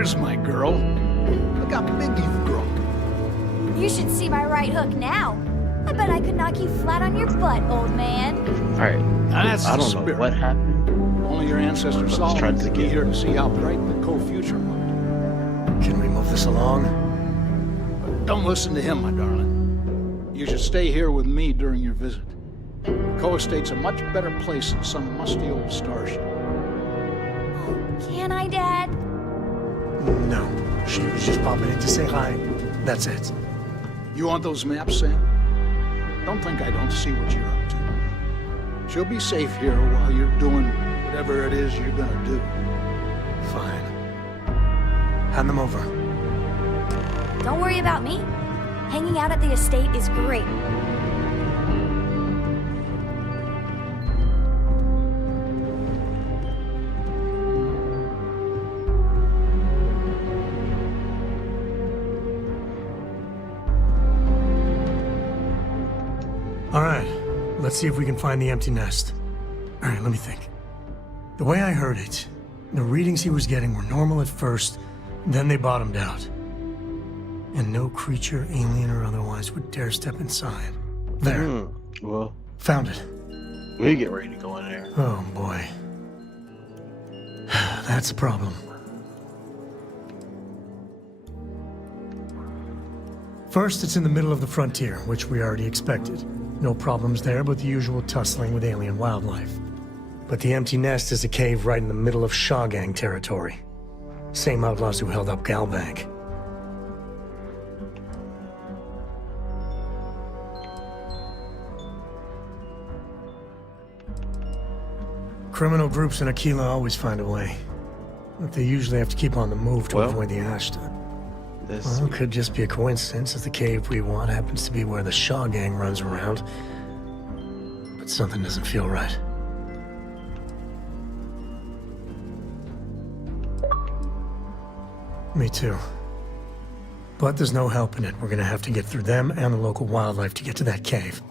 There's my girl. Look how big you've grown. You should see my right hook now. I bet I could knock you flat on your butt, old man. Alright. That's I the don't know spirit. what happened. Only your ancestor Let's Solomon try this could be again. here to see how bright the Coe future looked. Can we move this along? But don't listen to him, my darling. You should stay here with me during your visit. The Coe Estate's a much better place than some musty old starship. Can I, Dad? No. She was just popping in to say hi. That's it. You want those maps, Sam? Don't think I don't see what you're up to. She'll be safe here while you're doing whatever it is you're gonna do. Fine. Hand them over. Don't worry about me. Hanging out at the estate is great. All right. Let's see if we can find the empty nest. All right, let me think. The way I heard it, the readings he was getting were normal at first, then they bottomed out. And no creature, alien or otherwise, would dare step inside. There. Well, Found it. we get ready to go in there. Oh, boy. That's a problem. First, it's in the middle of the frontier, which we already expected. No problems there, but the usual tussling with alien wildlife. But the empty nest is a cave right in the middle of Shaw Gang territory. Same outlaws who held up Galbank. Criminal groups in Aquila always find a way. But they usually have to keep on the move to Well, avoid the Ashta. This Well, it could just be a coincidence as the cave we want happens to be where the Shaw Gang runs around. But something doesn't feel right. Me too. But there's no helping it. We're gonna have to get through them and the local wildlife to get to that cave.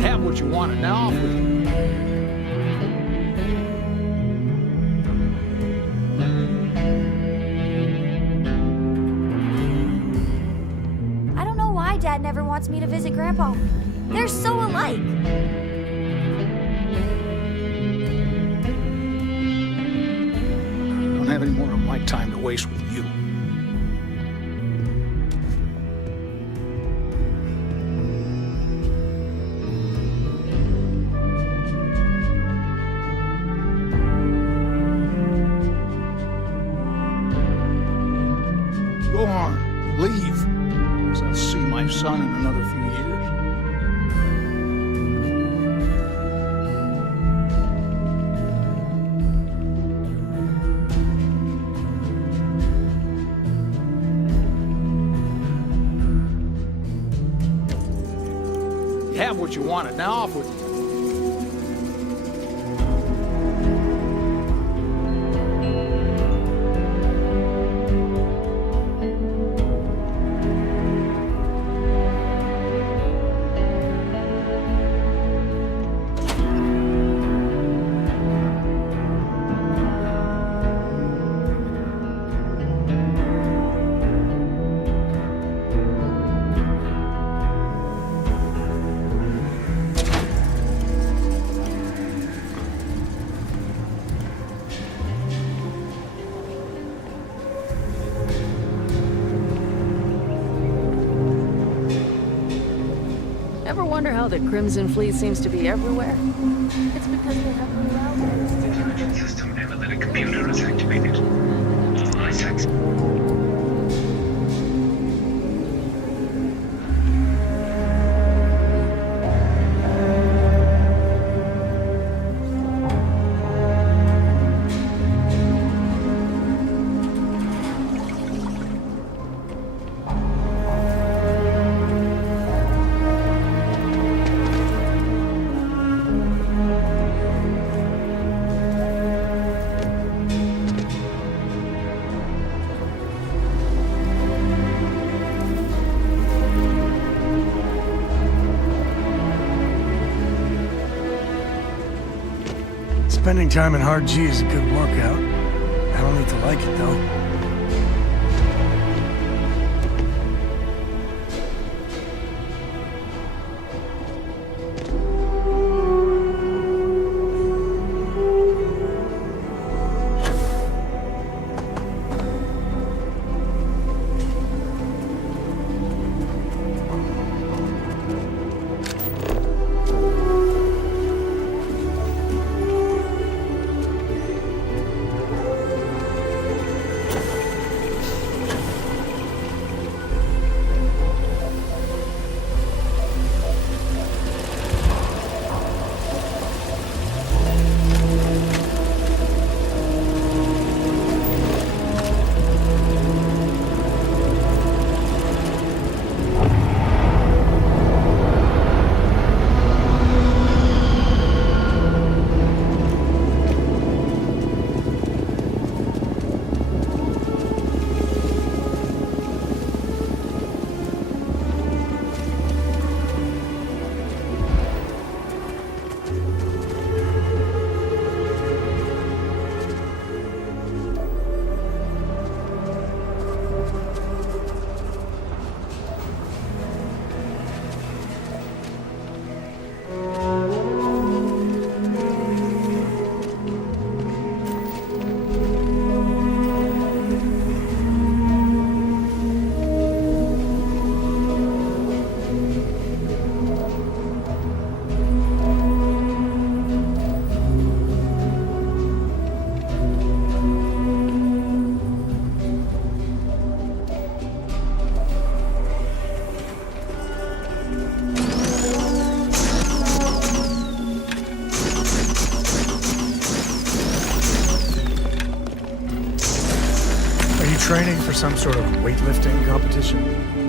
Have what you want and now off with you. I don't know why Dad never wants me to visit Grandpa. They're so alike. I don't have any more of my time to waste with you. Go on, leave. 'Cause I'll see my son in another few years. You have what you wanted, now off with you. Ever wonder how the Crimson Fleet seems to be everywhere? It's because they have no outlaws. Intelligent system analytic computer is activated. Eyesight. Spending time in hard G is a good workout. I don't need to like it, though. Training for some sort of weightlifting competition?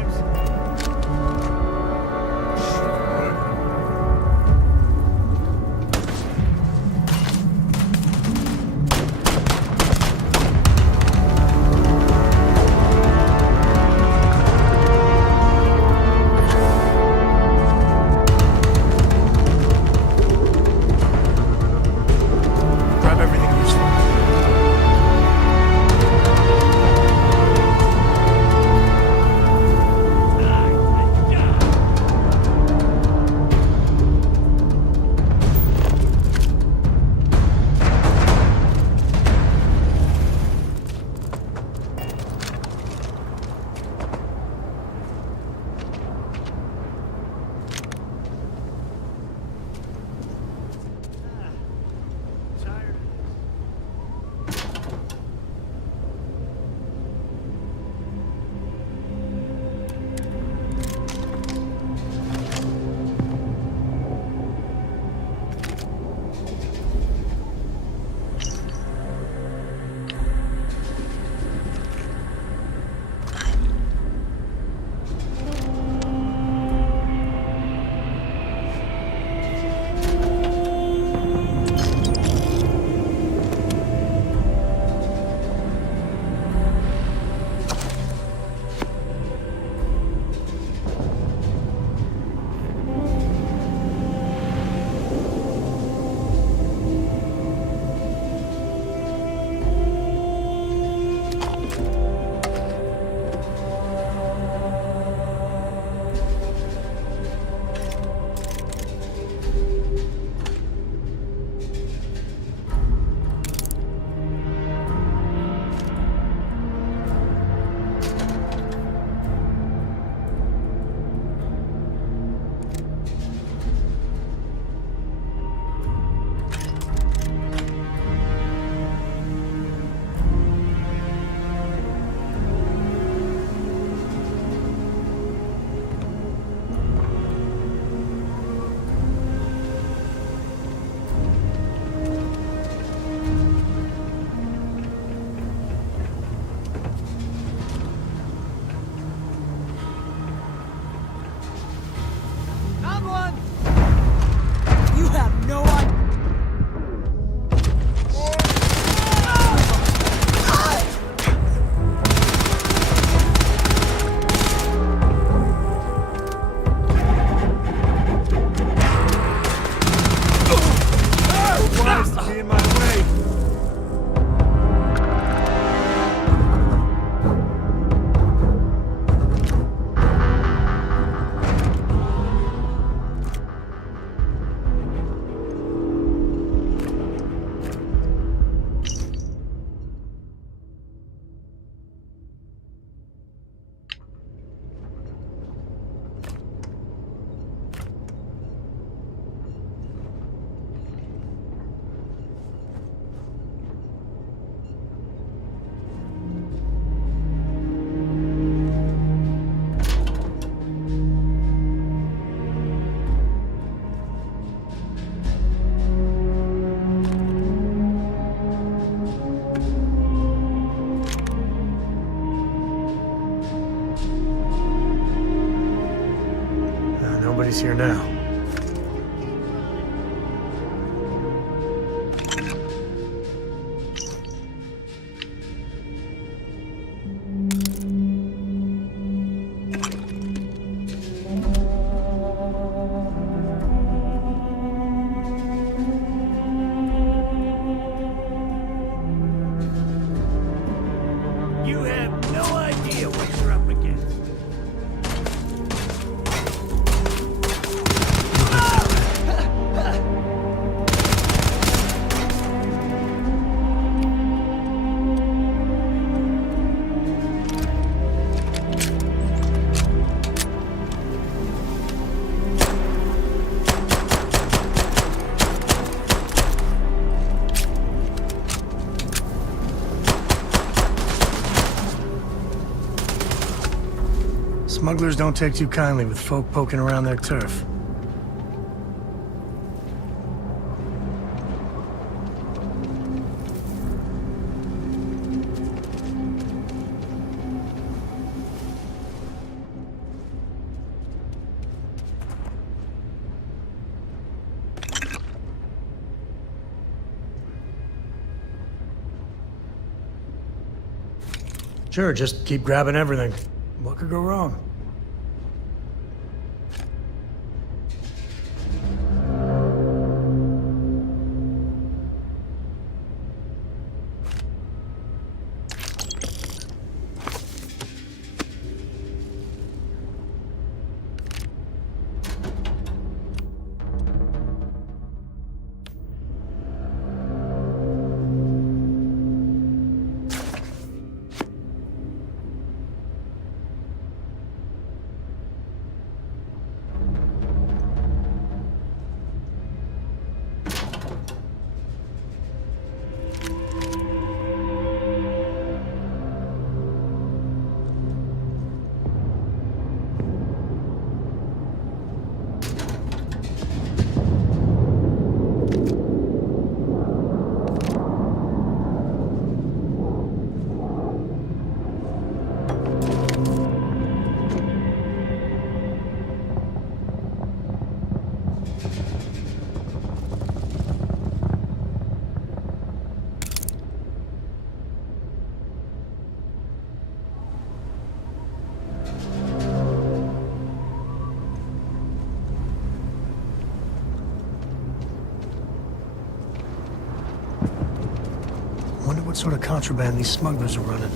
times. Grab everything useful. You have no idea. Why is to be in my way? Nobody's here now. You have no idea what you're up against. Smugglers don't take too kindly with folk poking around their turf. Sure, just keep grabbing everything. What could go wrong? Wonder what sort of contraband these smugglers are running.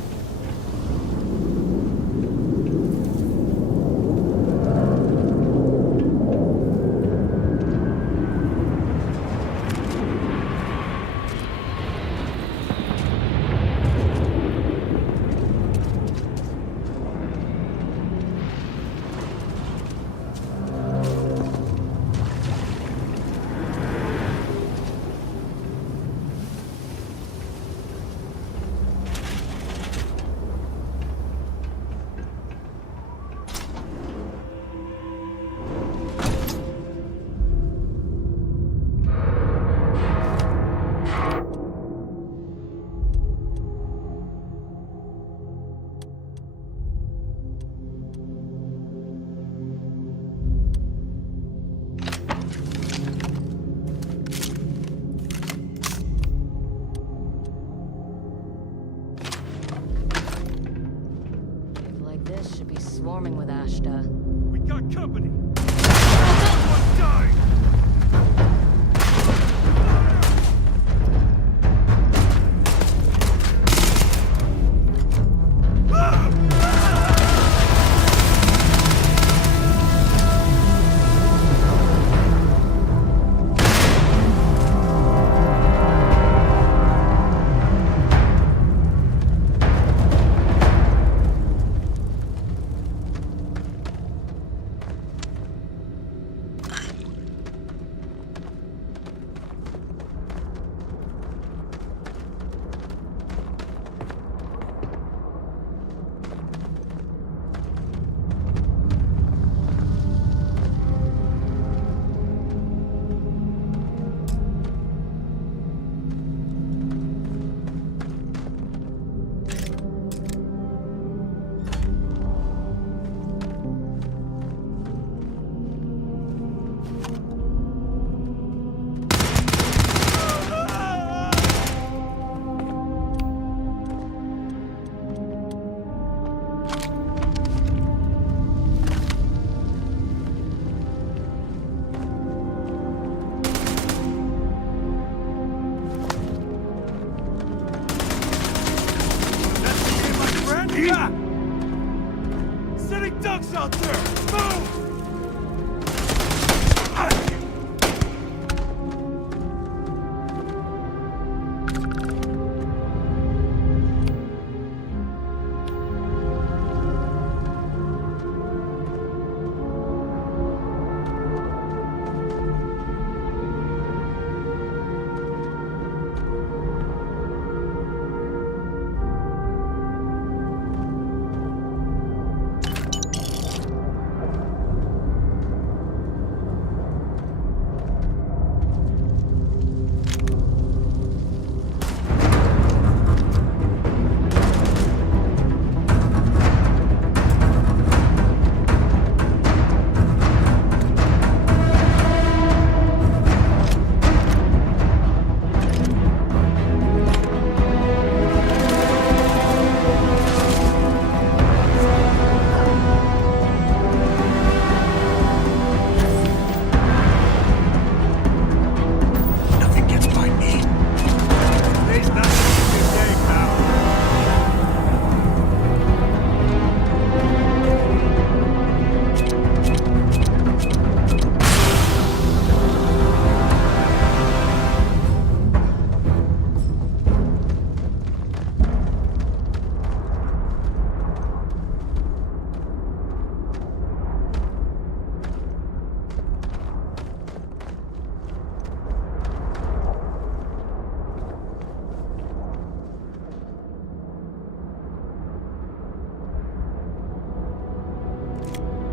Like this should be swarming with Ashta. We got company. One died.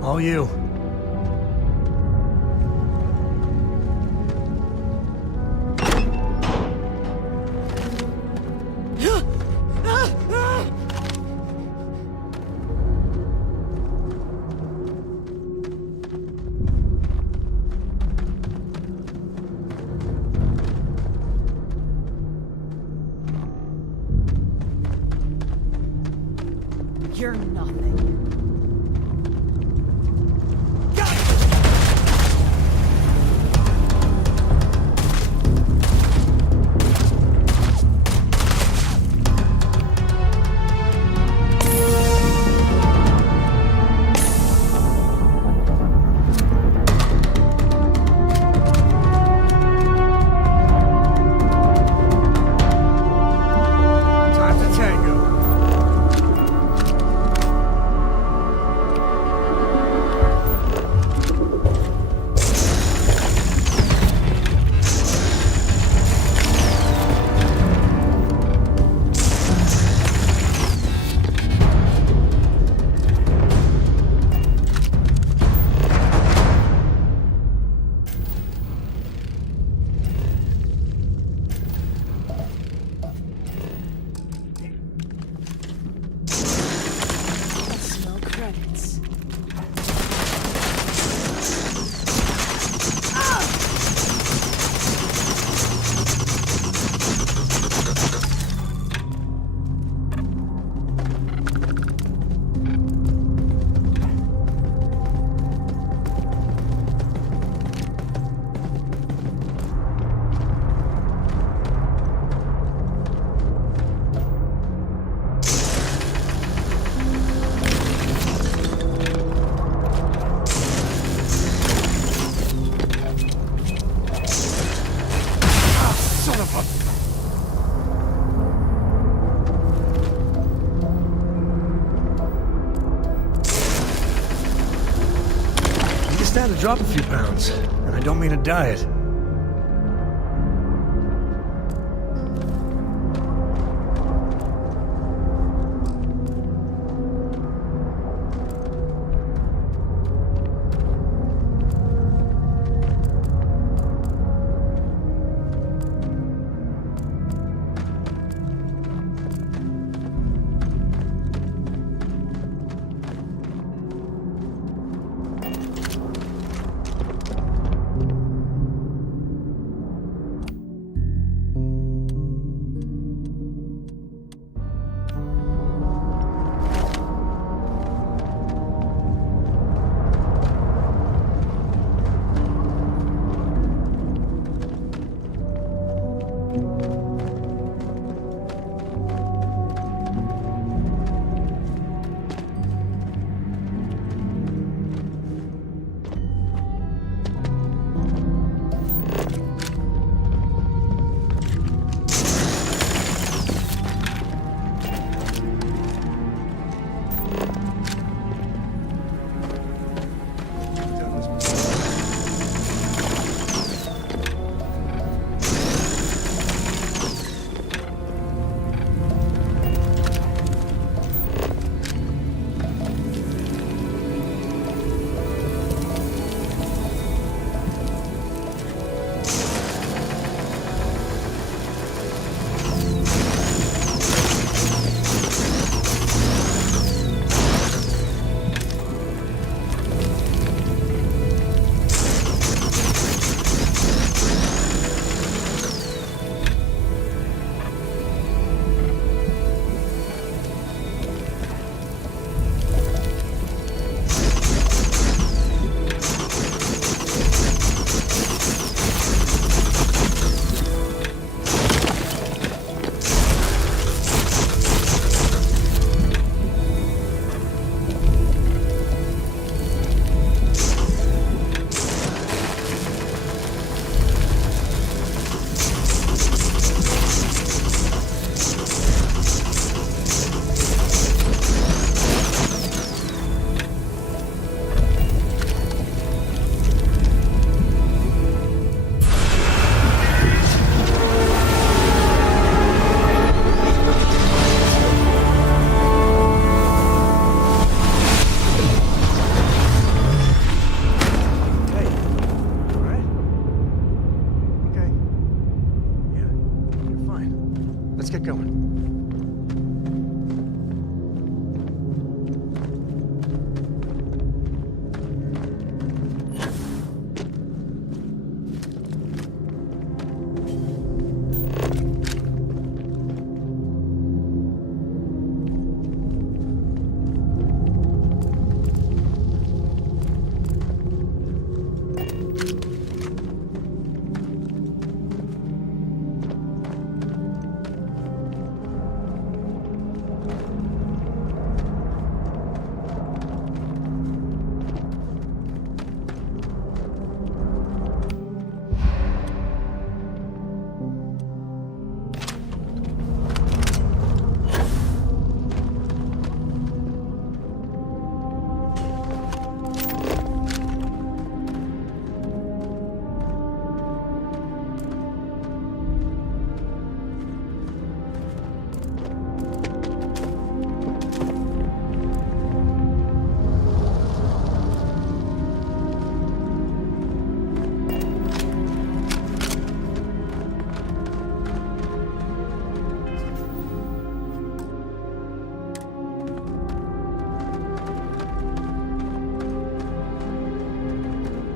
All you. You're nothing. Time to tango. That's no credits. Son of a... You just had to drop a few pounds, and I don't mean a diet.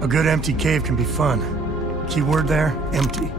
A good empty cave can be fun. Keyword there, empty.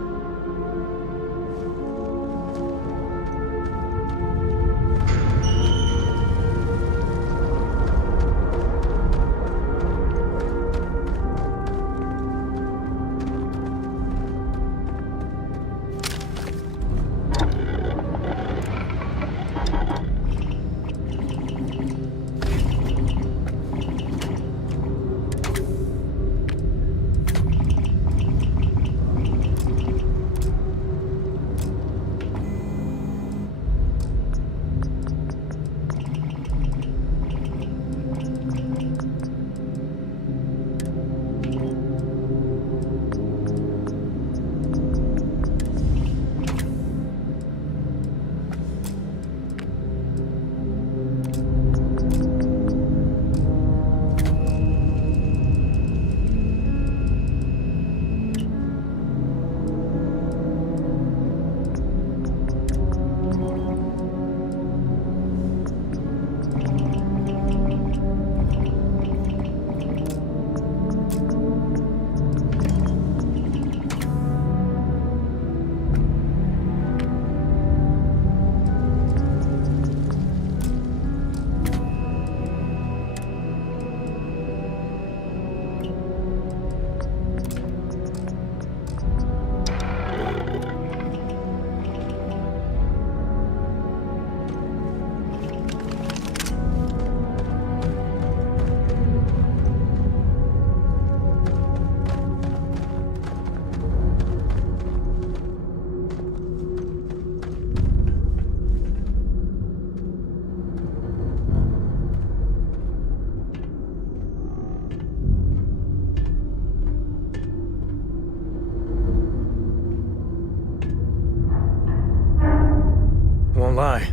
Won't lie.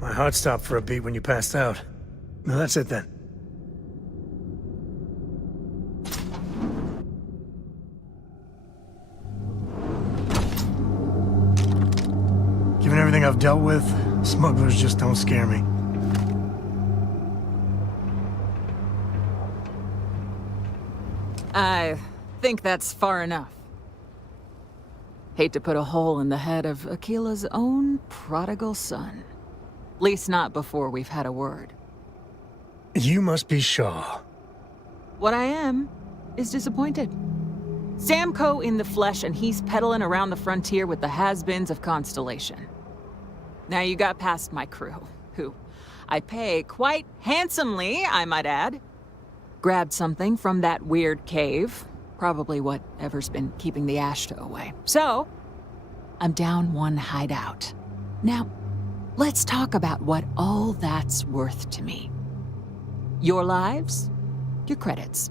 My heart stopped for a beat when you passed out. No, that's it then. Given everything I've dealt with, smugglers just don't scare me. I think that's far enough. Hate to put a hole in the head of Akila's own prodigal son. Least not before we've had a word. You must be Shaw. What I am is disappointed. Sam Coe in the flesh, and he's peddling around the frontier with the has-beens of Constellation. Now you got past my crew, who I pay quite handsomely, I might add. Grabbed something from that weird cave. Probably whatever's been keeping the Ashta away. So, I'm down one hideout. Now, let's talk about what all that's worth to me. Your lives, your credits.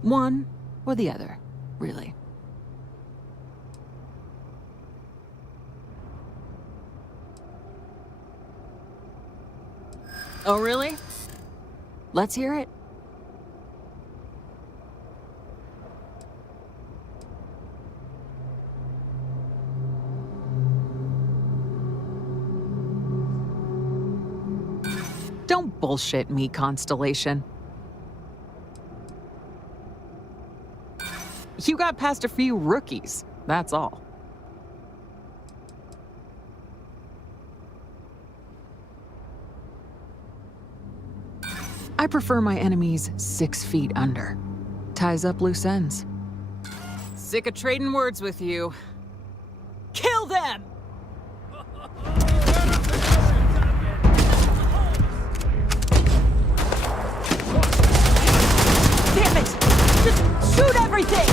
One or the other, really. Oh, really? Let's hear it. Don't bullshit me, Constellation. You got past a few rookies, that's all. I prefer my enemies 6 feet under. Ties up loose ends. Sick of trading words with you. Kill them! Damn it! Just shoot everything!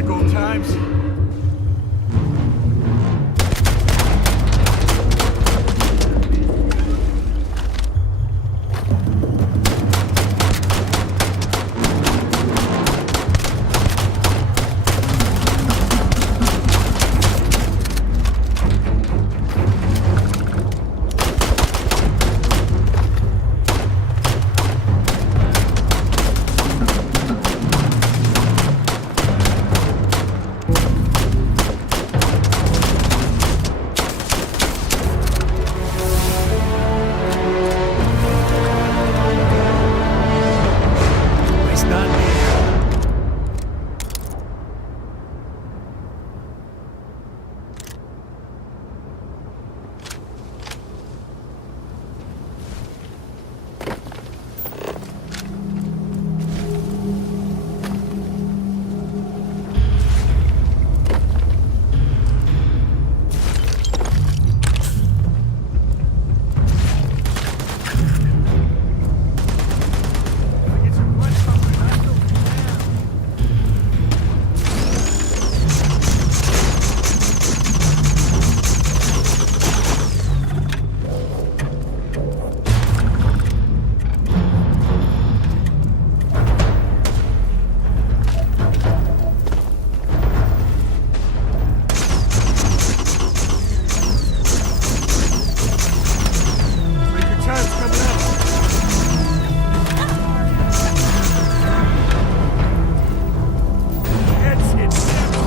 like old times. It's not me. Get some blood pumping, hostile. Now. Break your time's coming up. Heads hit down.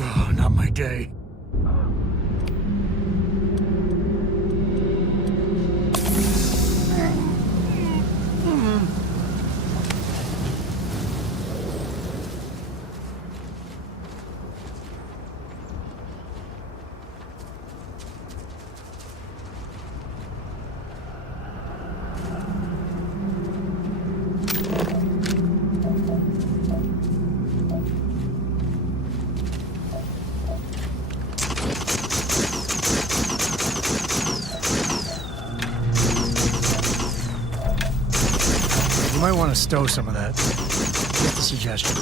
Oh, not my day. You might want to stow some of that. Get the suggestion.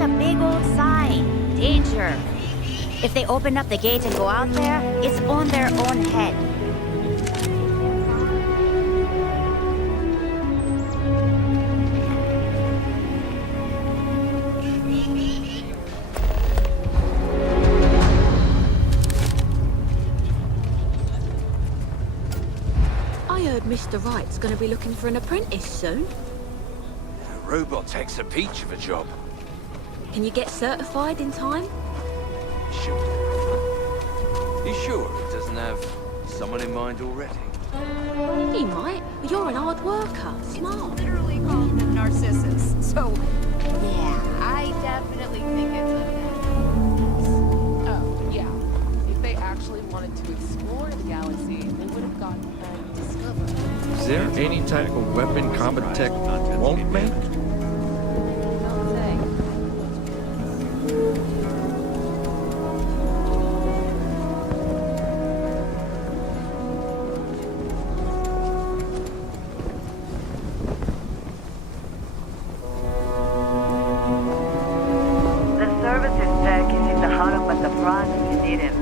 out a big old sign. Danger. If they open up the gate and go out there, it's on their own head. I heard Mr. Wright's gonna be looking for an apprentice soon. Robot takes a peach of a job. Can you get certified in time? Sure. You sure he doesn't have someone in mind already? He might. You're an hard worker, smart. Literally called the Narcissus. So, yeah, I definitely think it's a Oh, yeah. If they actually wanted to explore the galaxy, they would have gotten discovered. Is there any type of weapon combat tech won't make? Don't say. The services tech is in the hut up at the front if you need him.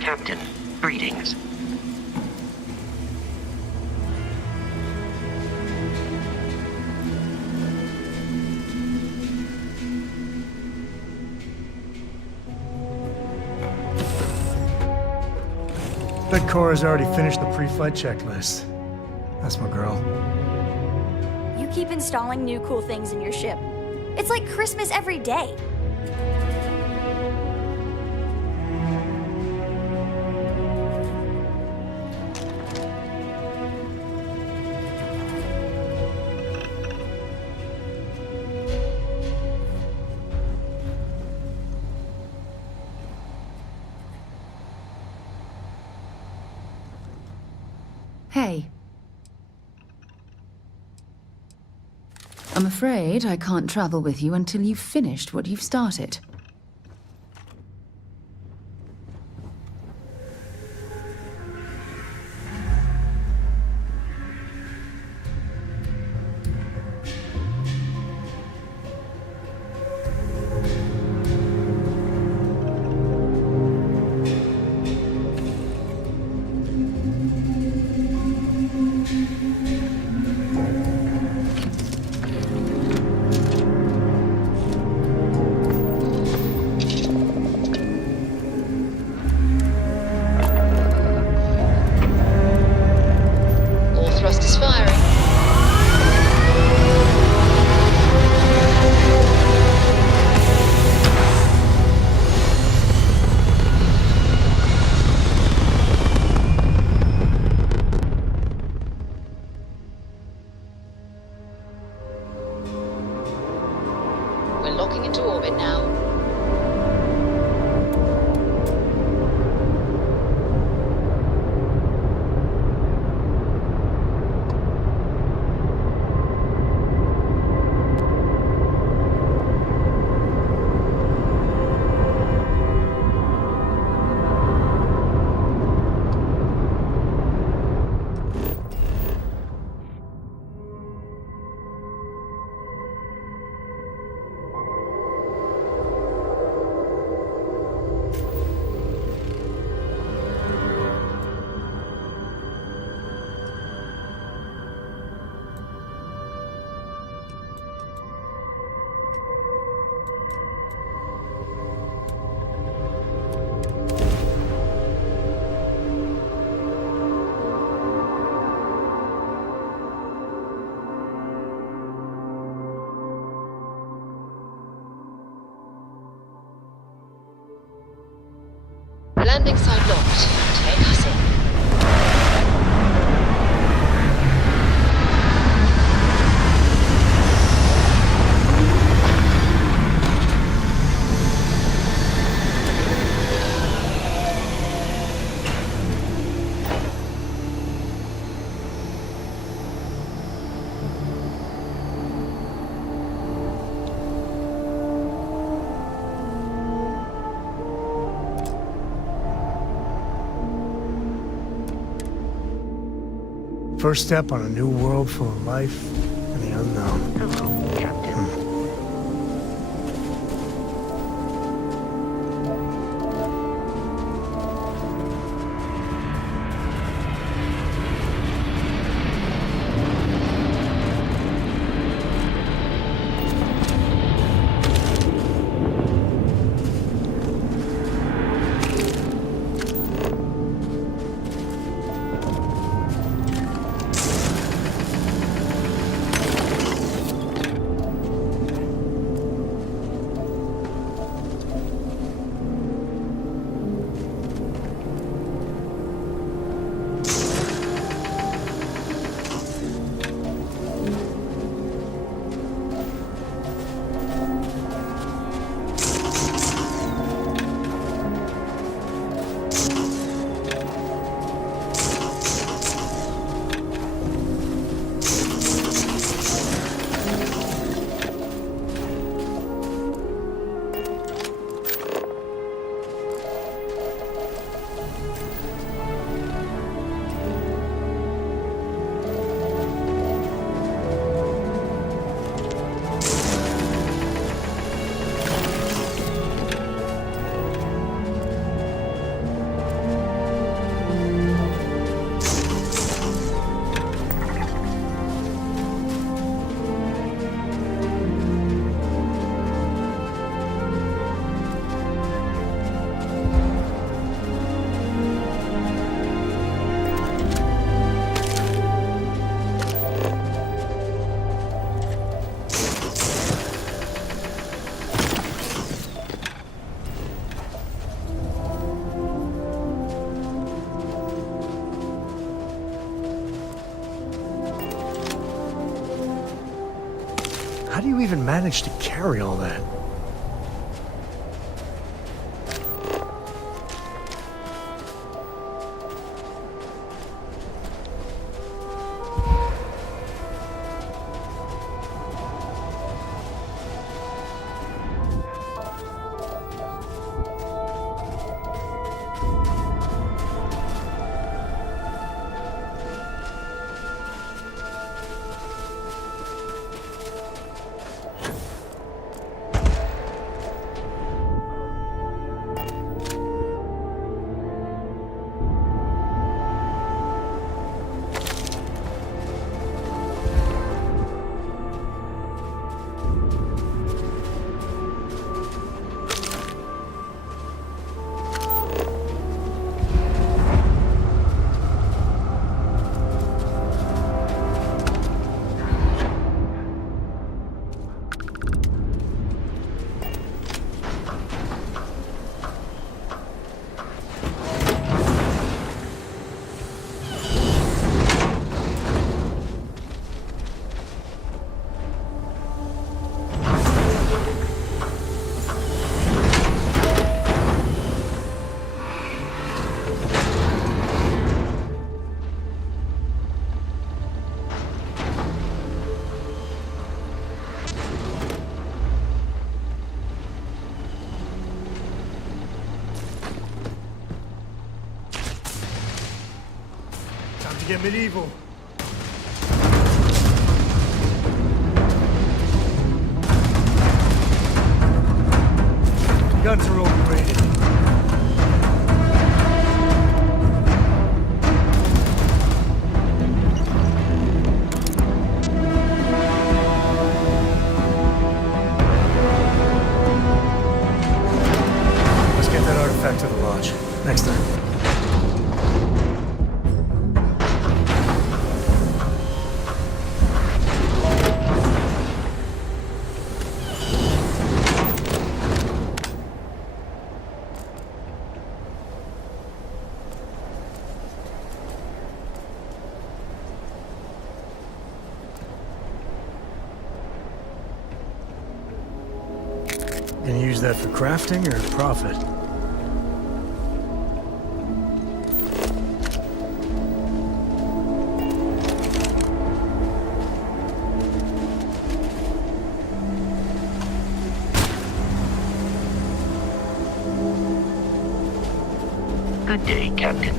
Captain, greetings. Bet Cora's already finished the pre-flight checklist. That's my girl. You keep installing new cool things in your ship. It's like Christmas every day. Hey. I'm afraid I can't travel with you until you've finished what you've started. Landing site locked. Take us in. First step on a new world full of life and the unknown. Hello, Captain. How do you even manage to carry all that? To get medieval. Guns are overrated. Let's get that artifact to the lodge. Next time. Gonna use that for crafting or profit? Good day, Captain.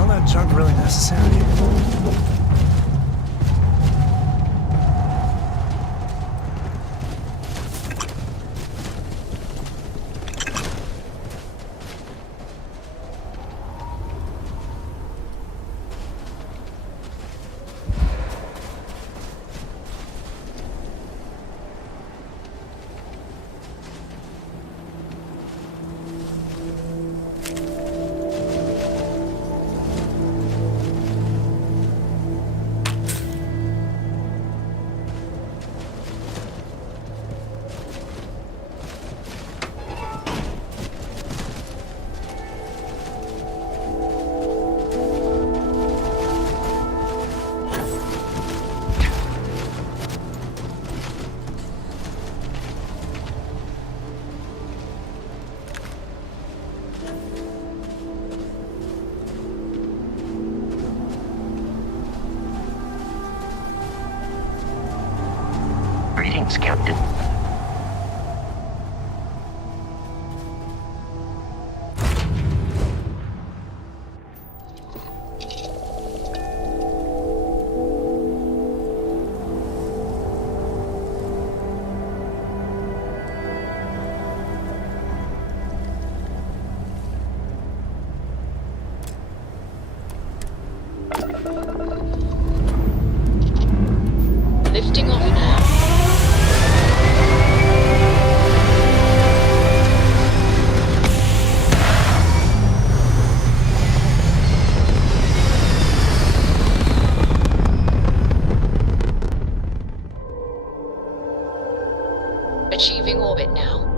all that junk really necessary? Greetings, Captain. Lifting off now. Achieving orbit now.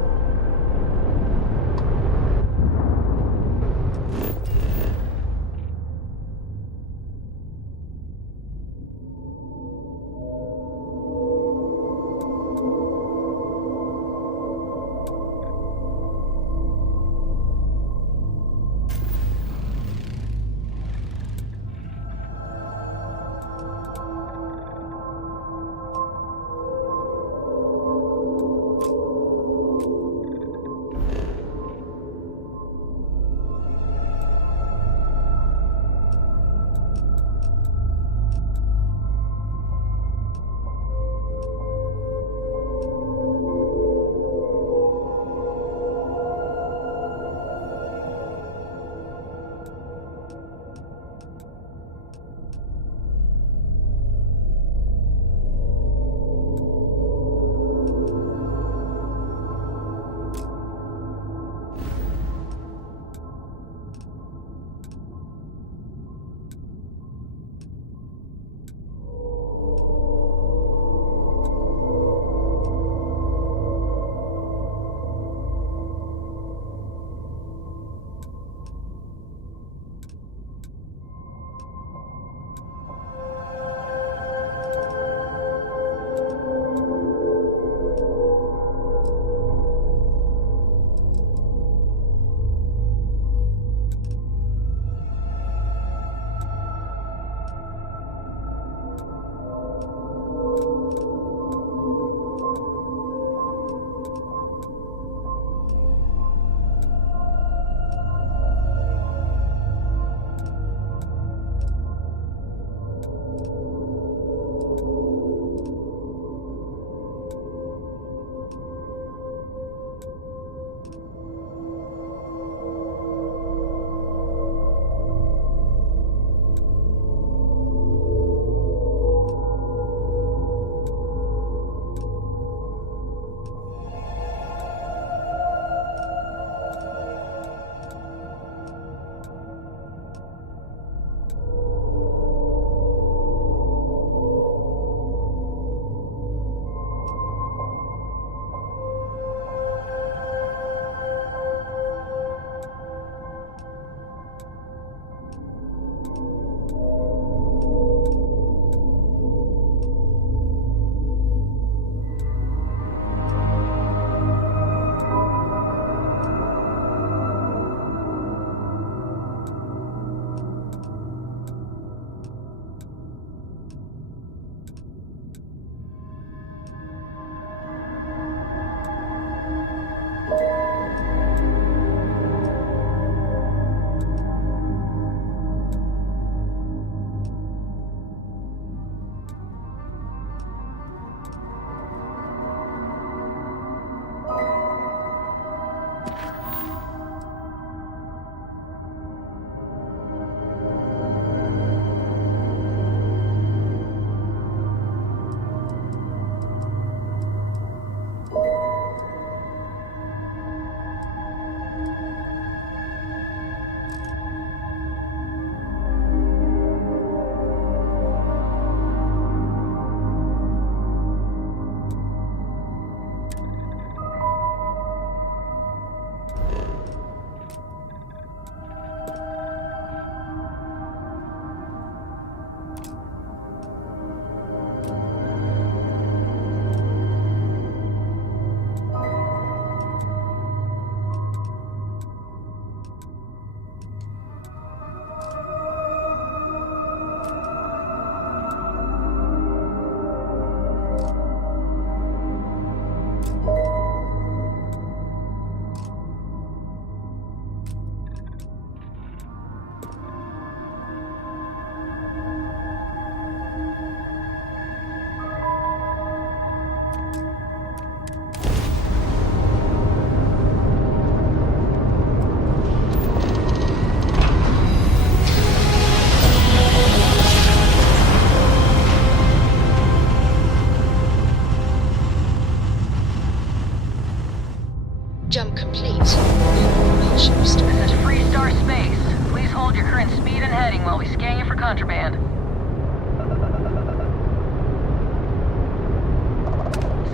contraband.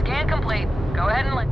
Scan complete. Go ahead and let...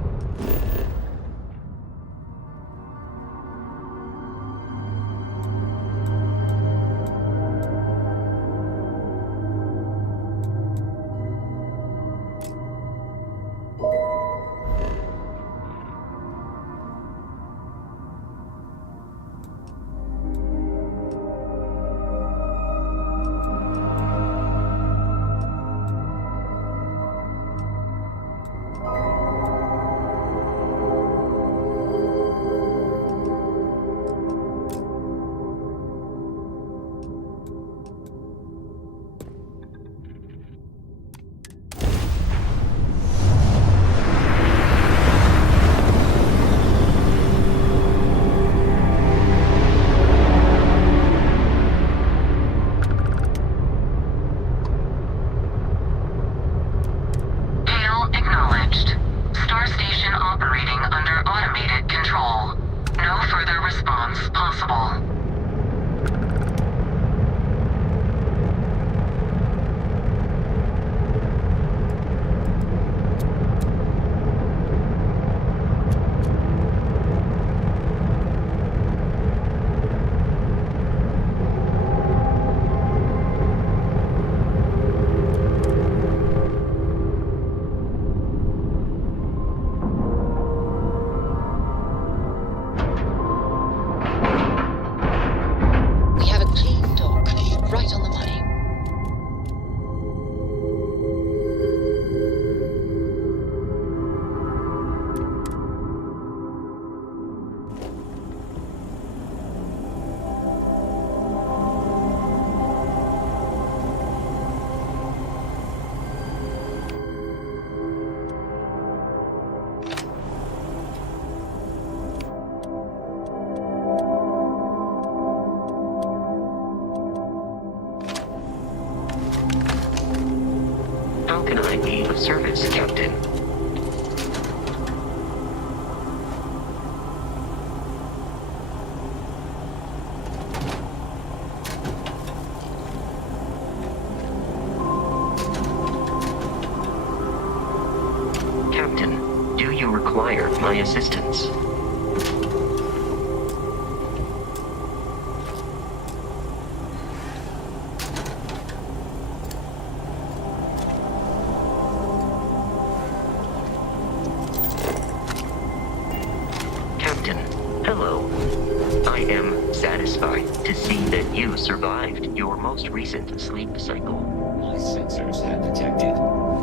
Service, Captain. Captain, do you require my assistance? Survived your most recent sleep cycle. My sensors have detected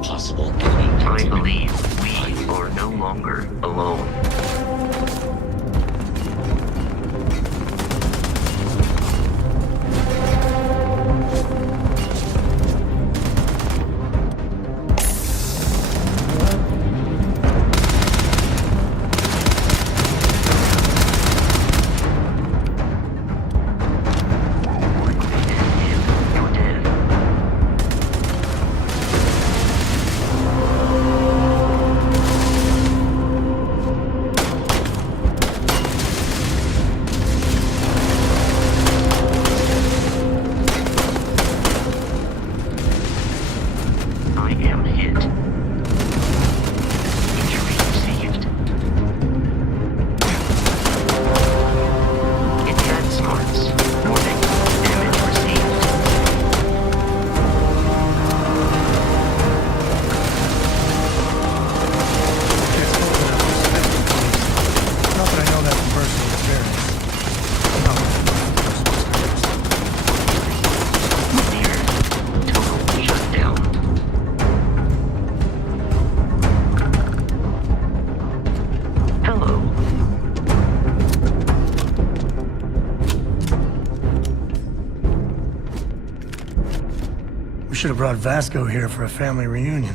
possible enemy. I believe we are no longer alone. Should have brought Vasco here for a family reunion.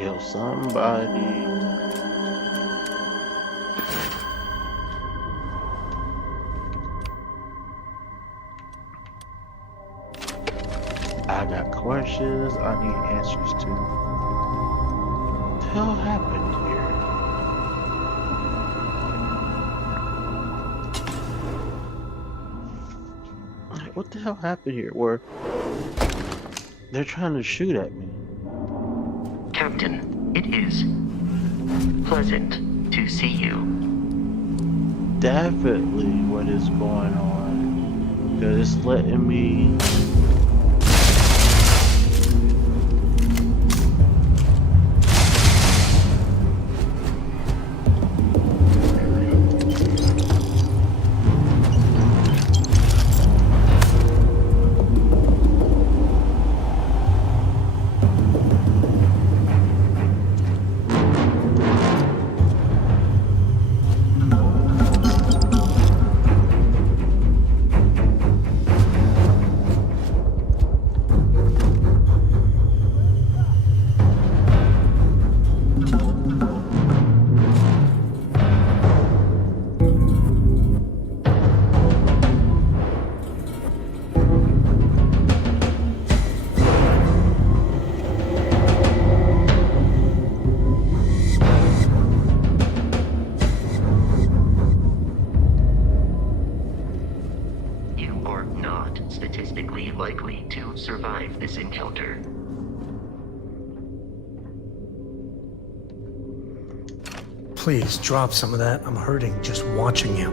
Yo, somebody. I got questions I need answers to. What the hell happened here? Like, what the hell happened here? Where they're trying to shoot at me. Captain, it is pleasant to see you. Definitely what is going on. Because it's letting me. Statistically likely to survive this encounter. Please drop some of that. I'm hurting just watching you.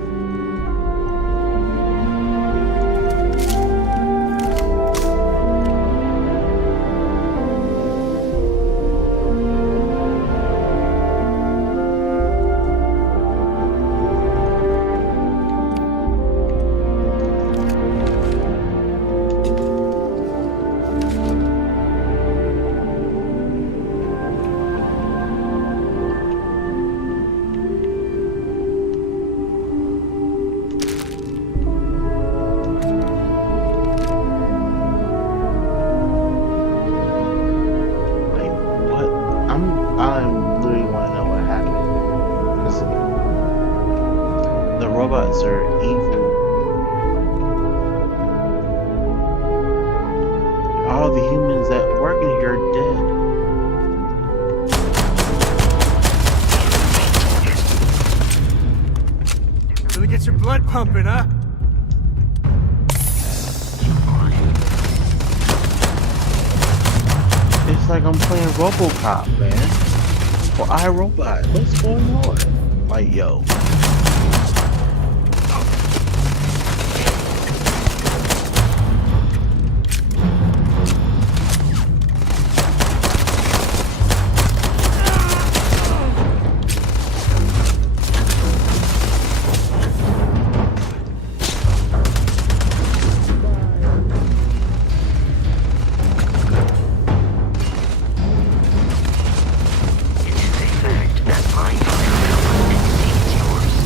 Robots are evil. All the humans that work in here are dead. Really get your blood pumping, huh? It's like I'm playing RoboCop, man. Or iRobot. What's going on? Like, yo. It is a fact that my fire power exceeds yours.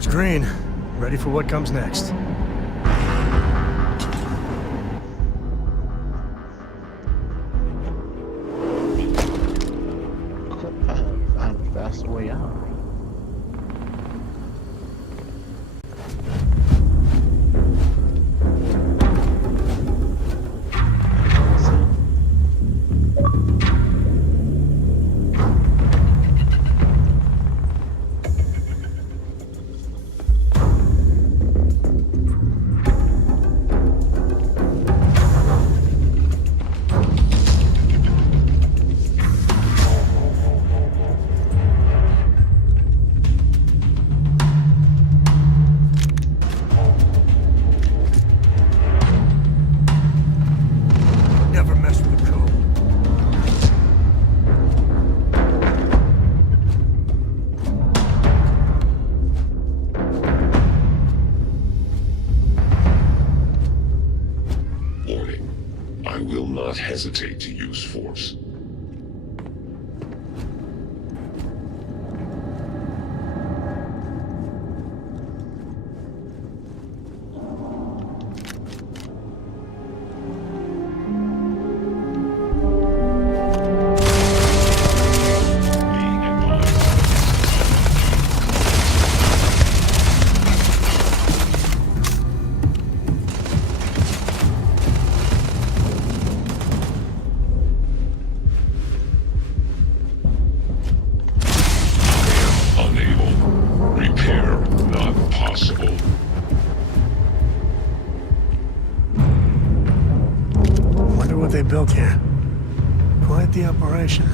it's green. Ready for what comes next. Find a faster way out. Never mess with the Coe. Warning. I will not hesitate to use force. Wonder what they built here. Quite the operation.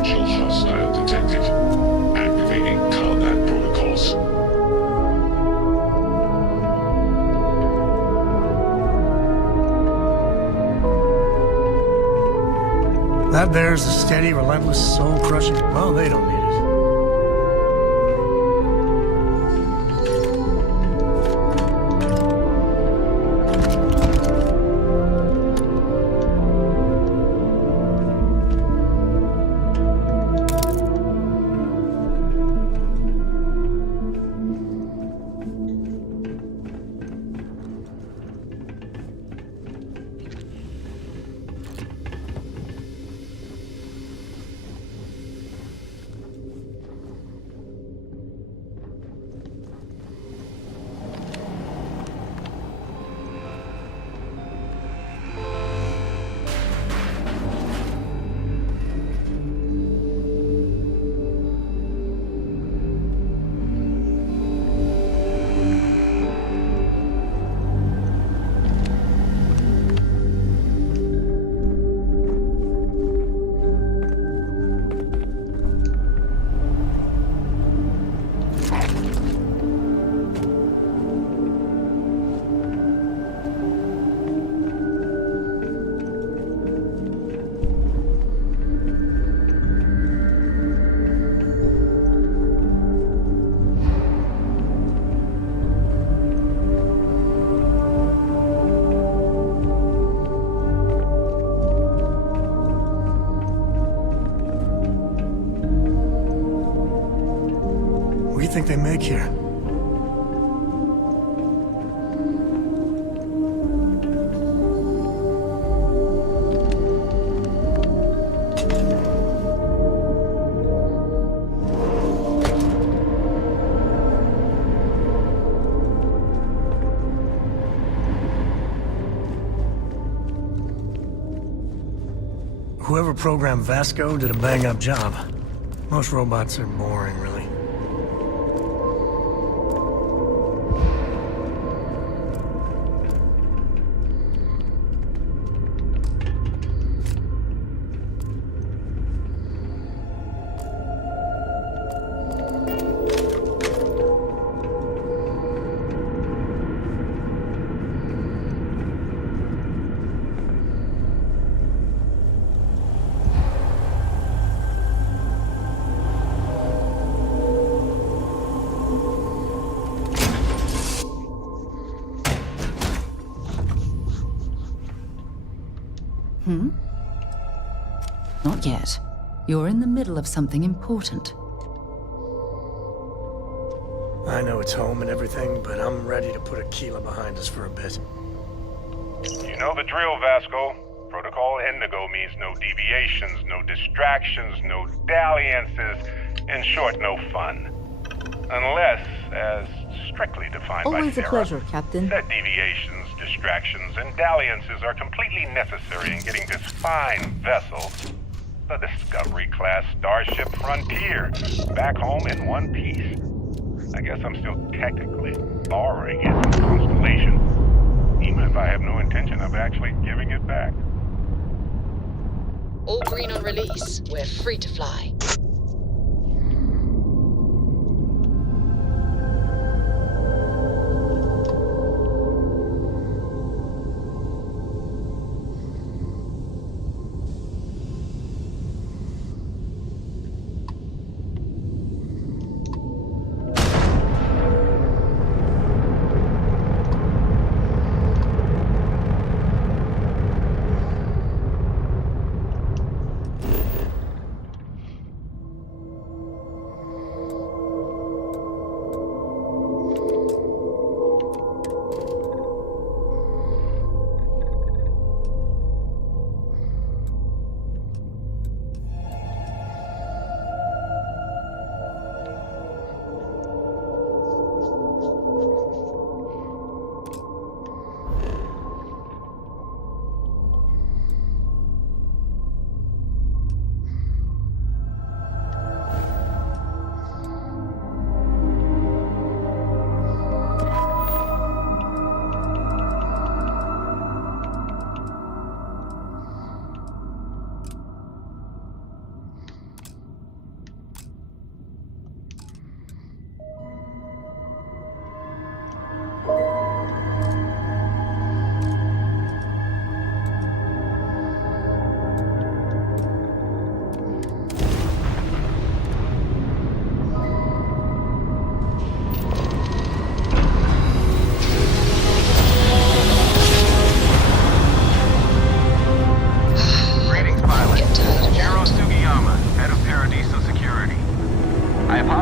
Potential hostile detected. Activating combat protocols. That there's a steady, relentless, soul-crushing... Well, they don't need it. What do you think they make here? Whoever programmed Vasco did a bang-up job. Most robots are boring, really. Not yet. You're in the middle of something important. I know it's home and everything, but I'm ready to put Aquila behind us for a bit. You know the drill, Vasco. Protocol Indigo means no deviations, no distractions, no dalliances, in short, no fun. Unless, as strictly defined by Always a Sarah, pleasure, Captain. that deviations, distractions, and dalliances are completely necessary in getting this fine vessel, the Discovery-class Starship Frontier, back home in one piece. I guess I'm still technically borrowing it from Constellation, even if I have no intention of actually giving it back. All green on release. We're free to fly.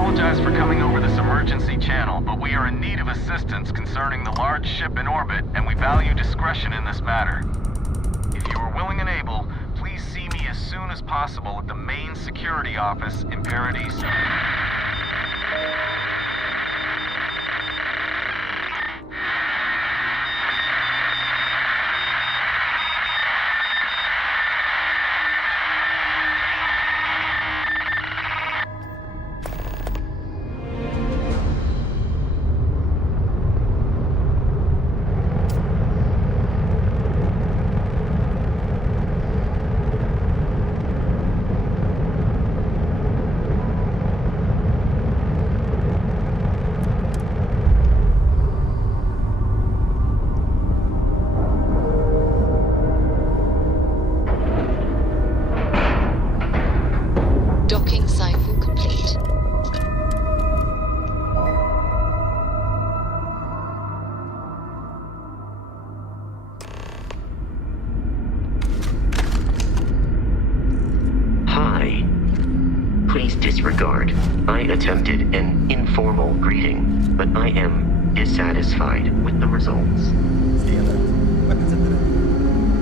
apologize for coming over this emergency channel, but we are in need of assistance concerning the large ship in orbit, and we value discretion in this matter. If you are willing and able, please see me as soon as possible at the main security office in Paradise. Docking cycle complete. Hi. Please disregard. I attempted an informal greeting, but I am dissatisfied with the results.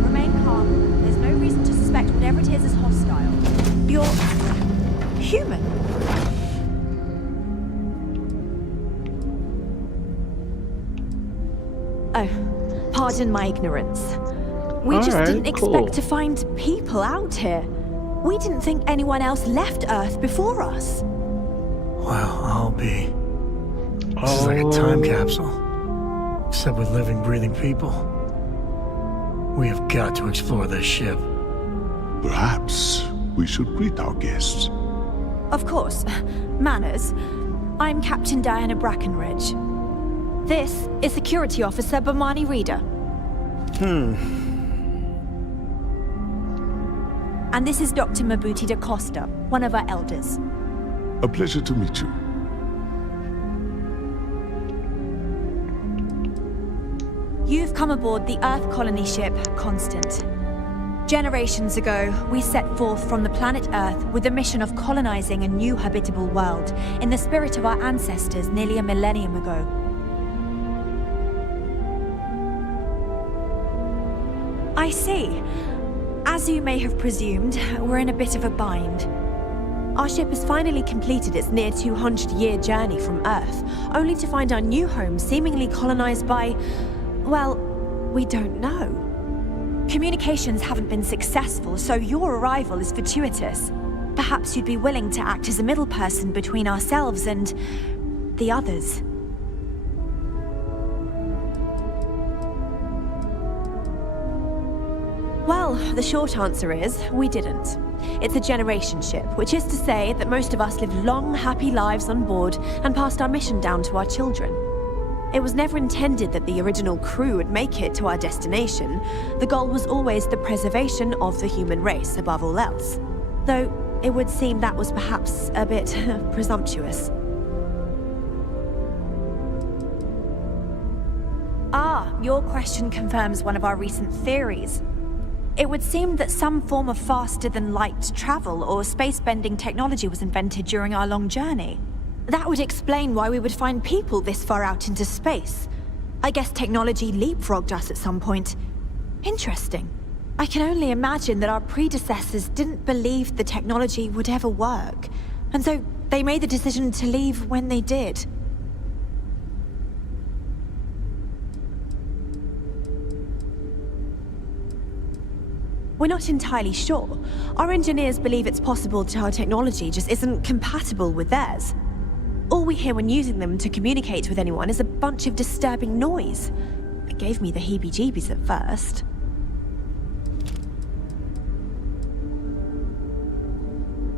Remain calm. There's no reason to suspect whatever it is hostile. You're human. Oh, pardon my ignorance. We just didn't expect to find people out here. We didn't think anyone else left Earth before us. Well, I'll be. This is like a time capsule. Except with living, breathing people. We have got to explore this ship. Perhaps we should greet our guests. Of course. Manners. I'm Captain Diana Brackenridge. This is Security Officer Bomani Reader. And this is Dr. Mabuti da Costa, one of our elders. A pleasure to meet you. You've come aboard the Earth colony ship Constant. Generations ago, we set forth from the planet Earth with the mission of colonizing a new habitable world in the spirit of our ancestors nearly a millennium ago. I see. As you may have presumed, we're in a bit of a bind. Our ship has finally completed its near 200-year journey from Earth, only to find our new home seemingly colonized by, well, we don't know. Communications haven't been successful, so your arrival is fortuitous. Perhaps you'd be willing to act as a middle person between ourselves and the others. Well, the short answer is, we didn't. It's a generation ship, which is to say that most of us lived long, happy lives on board and passed our mission down to our children. It was never intended that the original crew would make it to our destination. The goal was always the preservation of the human race above all else. Though, it would seem that was perhaps a bit presumptuous. Ah, your question confirms one of our recent theories. It would seem that some form of faster-than-light travel or space-bending technology was invented during our long journey. That would explain why we would find people this far out into space. I guess technology leapfrogged us at some point. Interesting. I can only imagine that our predecessors didn't believe the technology would ever work, and so they made the decision to leave when they did. We're not entirely sure. Our engineers believe it's possible that our technology just isn't compatible with theirs. All we hear when using them to communicate with anyone is a bunch of disturbing noise. It gave me the heebie-jeebies at first.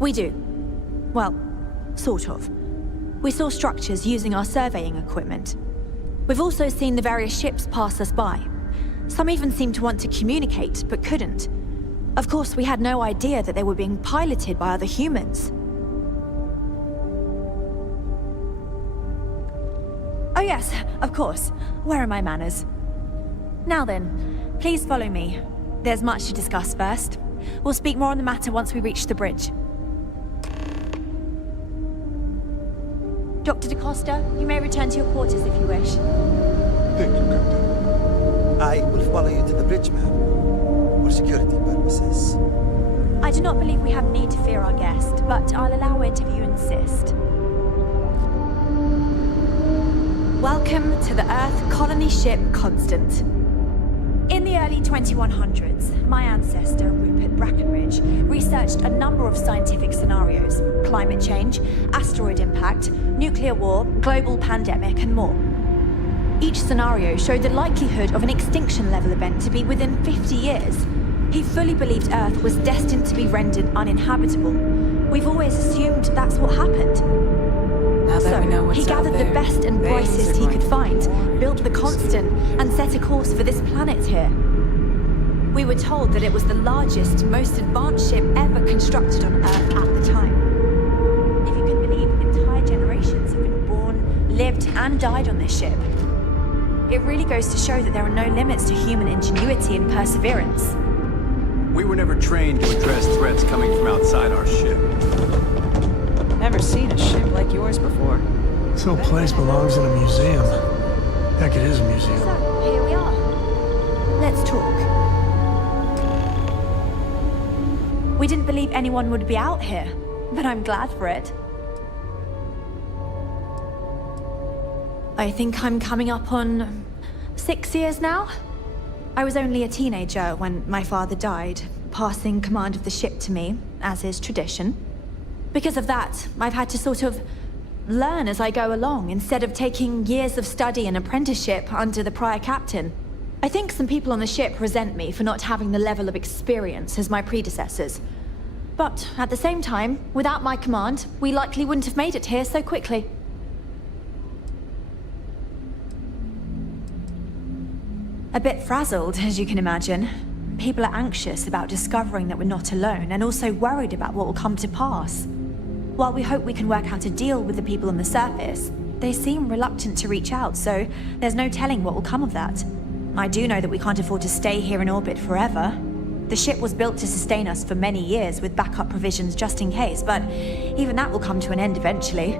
We do. Well, sort of. We saw structures using our surveying equipment. We've also seen the various ships pass us by. Some even seemed to want to communicate, but couldn't. Of course, we had no idea that they were being piloted by other humans. Oh yes, of course. Where are my manners? Now then, please follow me. There's much to discuss first. We'll speak more on the matter once we reach the bridge. Dr. DaCosta, you may return to your quarters if you wish. Thank you, Captain. I will follow you to the bridge, ma'am. For security purposes. I do not believe we have need to fear our guest, but I'll allow it if you insist. Welcome to the Earth colony ship Constant. In the early 2100s, my ancestor, Rupert Brackenridge, researched a number of scientific scenarios: climate change, asteroid impact, nuclear war, global pandemic, and more. Each scenario showed the likelihood of an extinction-level event to be within 50 years. He fully believed Earth was destined to be rendered uninhabitable. We've always assumed that's what happened. Now that we know what's he gathered out there, the best and things brightest are he going could to find, be more built the Constant, and set a course for this planet here. We were told that it was the largest, most advanced ship ever constructed on Earth at the time. If you can believe, entire generations have been born, lived, and died on this ship. It really goes to show that there are no limits to human ingenuity and perseverance. We were never trained to address threats coming from outside our ship. Never seen a ship like yours before. This whole place belongs in a museum. Heck, it is a museum. So, here we are. Let's talk. We didn't believe anyone would be out here, but I'm glad for it. I think I'm coming up on 6 years now. I was only a teenager when my father died, passing command of the ship to me, as is tradition. Because of that, I've had to sort of learn as I go along, instead of taking years of study and apprenticeship under the prior captain. I think some people on the ship resent me for not having the level of experience as my predecessors. But at the same time, without my command, we likely wouldn't have made it here so quickly. A bit frazzled, as you can imagine. People are anxious about discovering that we're not alone, and also worried about what will come to pass. While we hope we can work out a deal with the people on the surface, they seem reluctant to reach out, so there's no telling what will come of that. I do know that we can't afford to stay here in orbit forever. The ship was built to sustain us for many years with backup provisions just in case, but even that will come to an end eventually.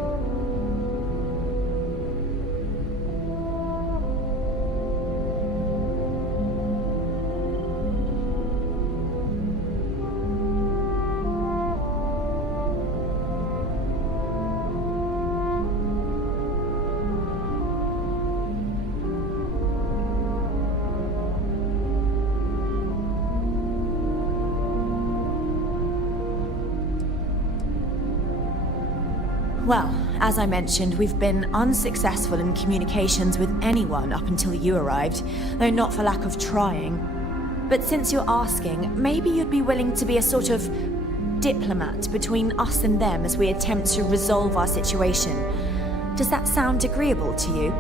Well, as I mentioned, we've been unsuccessful in communications with anyone up until you arrived, though not for lack of trying. But since you're asking, maybe you'd be willing to be a sort of diplomat between us and them as we attempt to resolve our situation. Does that sound agreeable to you?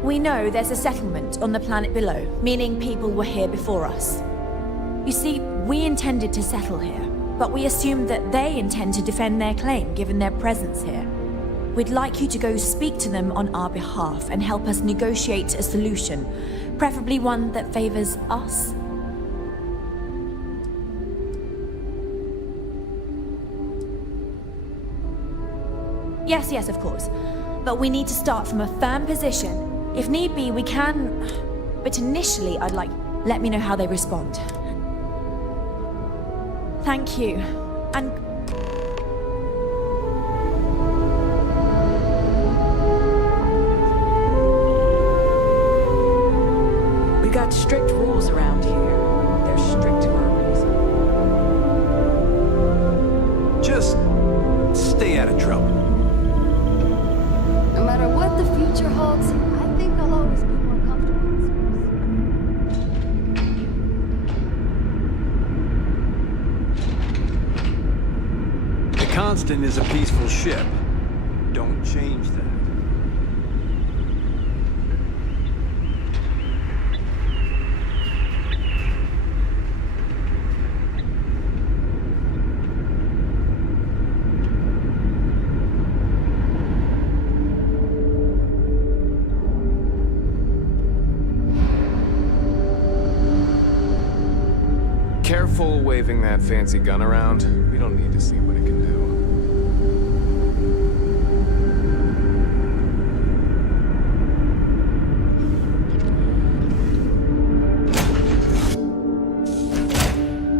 We know there's a settlement on the planet below, meaning people were here before us. You see, we intended to settle here, but we assumed that they intend to defend their claim given their presence here. We'd like you to go speak to them on our behalf and help us negotiate a solution, preferably one that favors us. Yes, of course. But we need to start from a firm position. If need be, we can... But initially, I'd like... Let me know how they respond. Thank you. And... We got strict rules around here. They're strict for a reason. Just stay out of trouble. No matter what the future holds, I think I'll always be more comfortable in space. The Constant is a peaceful ship. Don't change that. careful waving that fancy gun around. We don't need to see what it can do.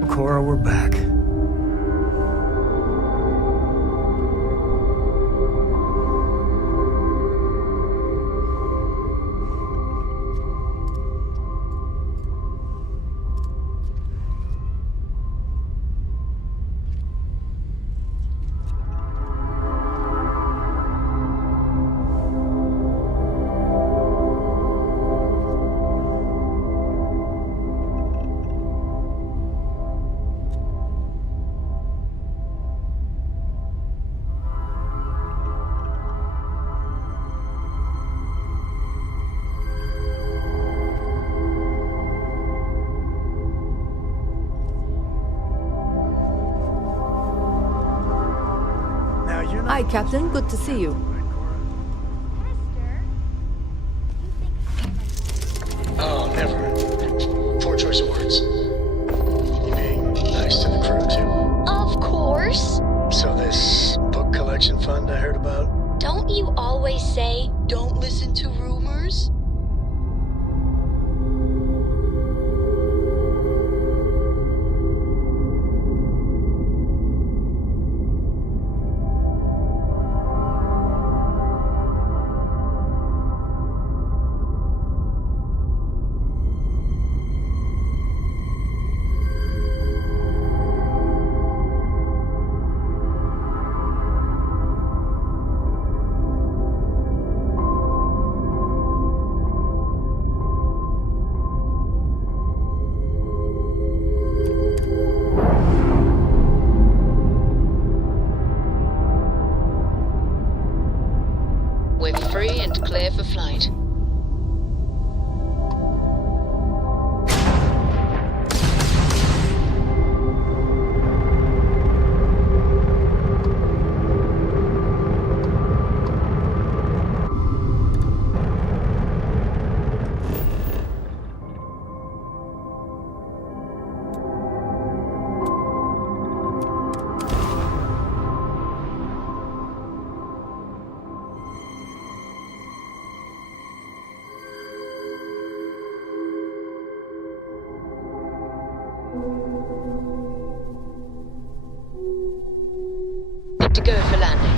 Cora, we're back. Hi, Captain. Good to see you. Oh, never. Poor choice of words. You being nice to the crew, too? Of course. So this book collection fund I heard about? Don't you always say, don't listen to rumors? We're free and clear for flight. Good to go for landing.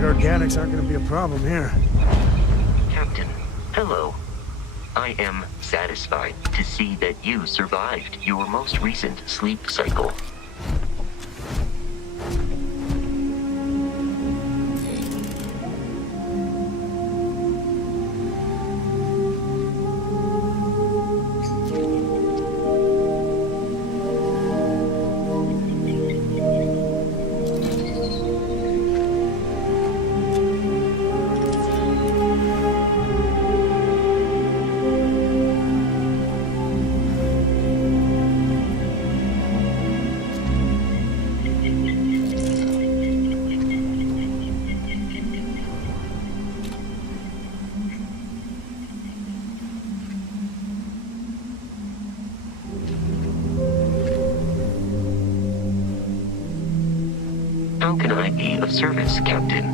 like organics aren't gonna be a problem here. Captain, hello. I am satisfied to see that you survived your most recent sleep cycle. How can I be of service, Captain?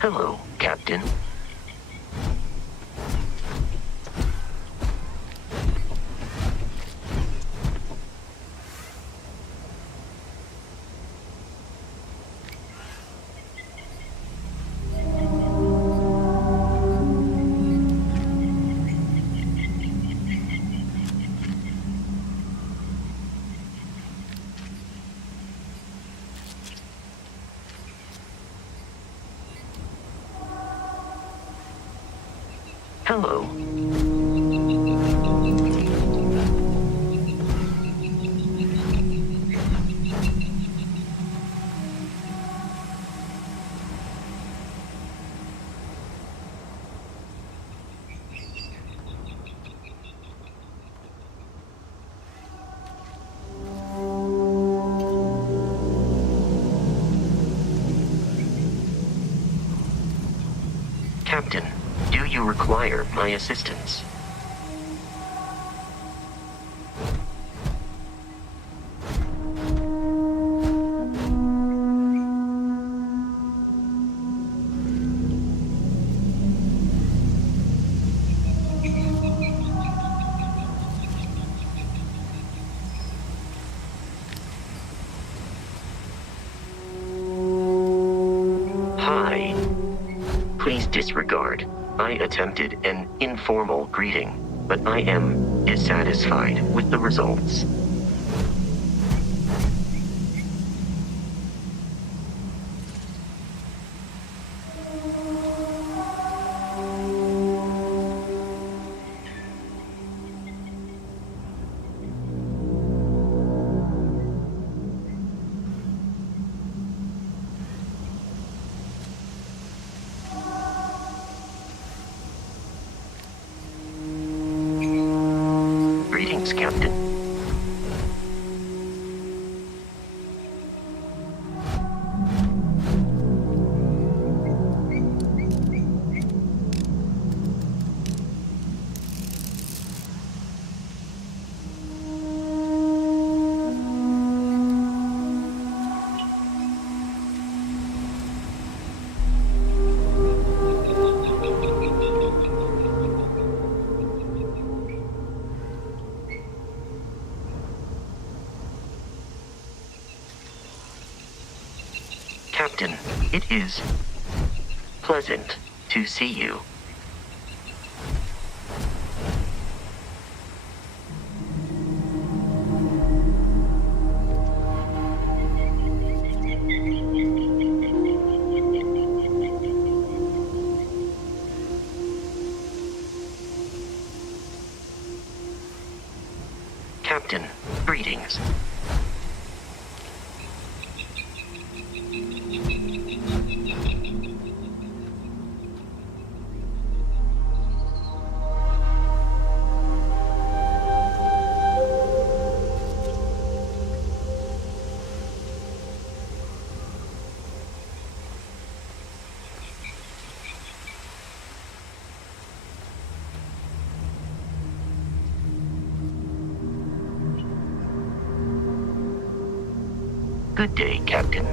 Hello, Captain. Hello. Captain, do you require my assistance? Hi. Please disregard. I attempted an informal greeting, but I am dissatisfied with the results. Greetings, Captain. Captain, it is pleasant to see you. Captain, greetings. Good day, Captain.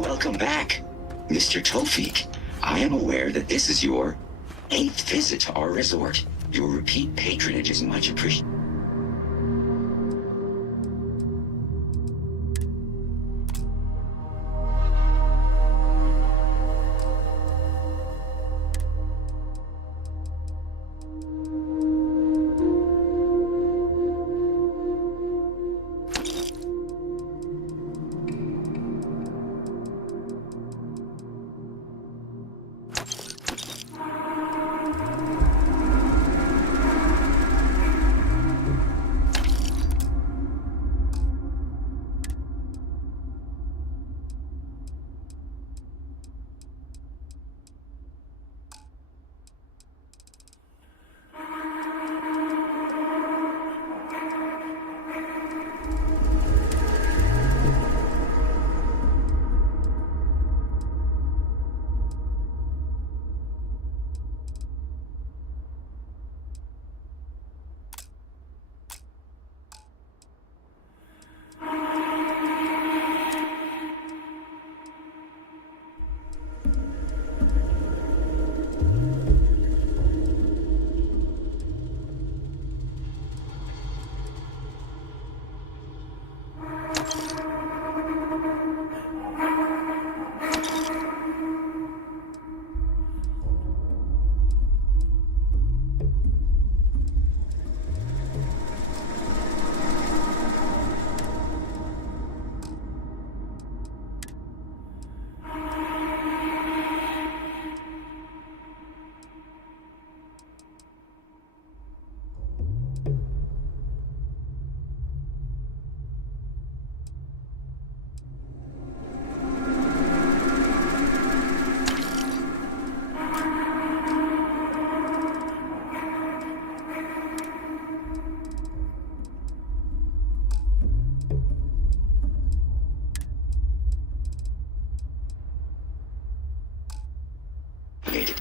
Welcome back, Mr. Tofik. I am aware that this is your 8th visit to our resort. Your repeat patronage is much appreciated.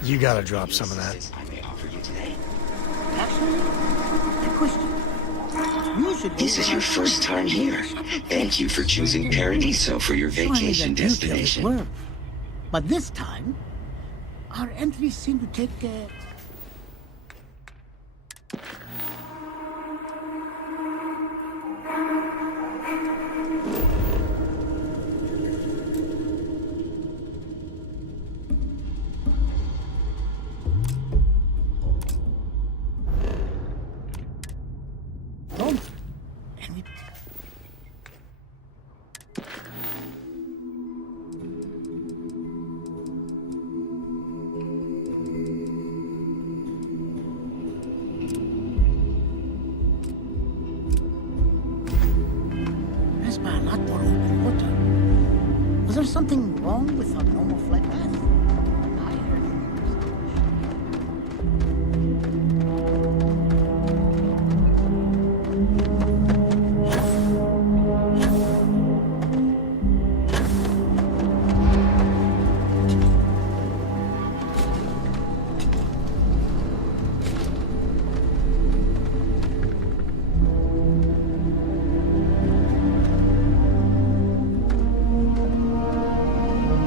You gotta drop some of that. This is your first time here. Thank you for choosing Paradiso for your vacation destination. But this time, our entries seem to take Was there something wrong with our normal flight path?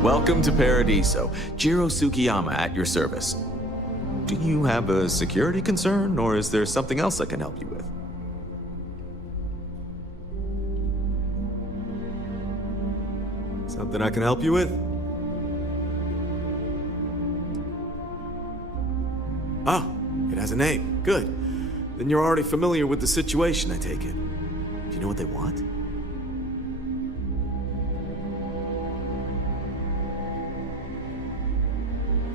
Welcome to Paradiso. Jiro Tsukiyama at your service. Do you have a security concern, or is there something else I can help you with? Something I can help you with? Oh, it has a name. Good. Then you're already familiar with the situation, I take it. Do you know what they want?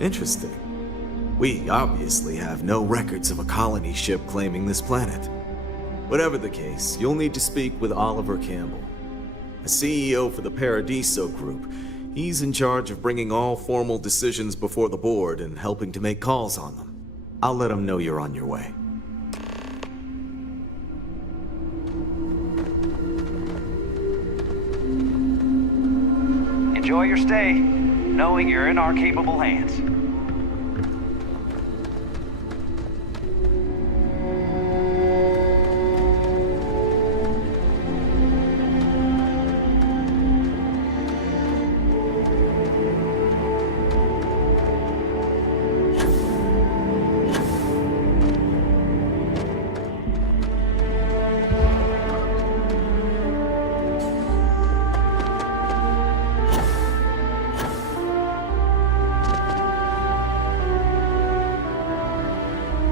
Interesting. We obviously have no records of a colony ship claiming this planet. Whatever the case, you'll need to speak with Oliver Campbell, a CEO for the Paradiso Group. He's in charge of bringing all formal decisions before the board and helping to make calls on them. I'll let him know you're on your way. Enjoy your stay, knowing you're in our capable hands.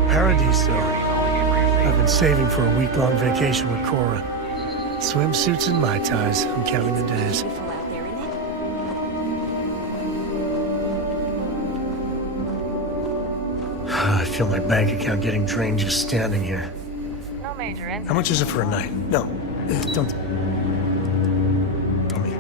Paradiso. I've been saving for a week-long vacation with Cora. Swimsuits and Mai Tais. I'm counting the days. I feel my bank account getting drained just standing here. No major incident. How much is it for a night? No, don't. Tell me.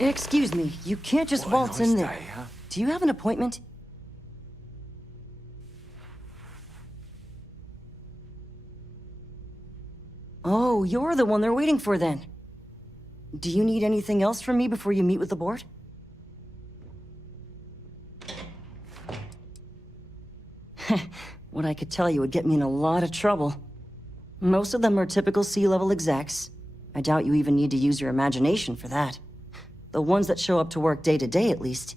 Excuse me, you can't just waltz in there. Do you have an appointment? Oh, you're the one they're waiting for then. Do you need anything else from me before you meet with the board? What I could tell you would get me in a lot of trouble. Most of them are typical C-level execs. I doubt you even need to use your imagination for that. The ones that show up to work day to day, at least.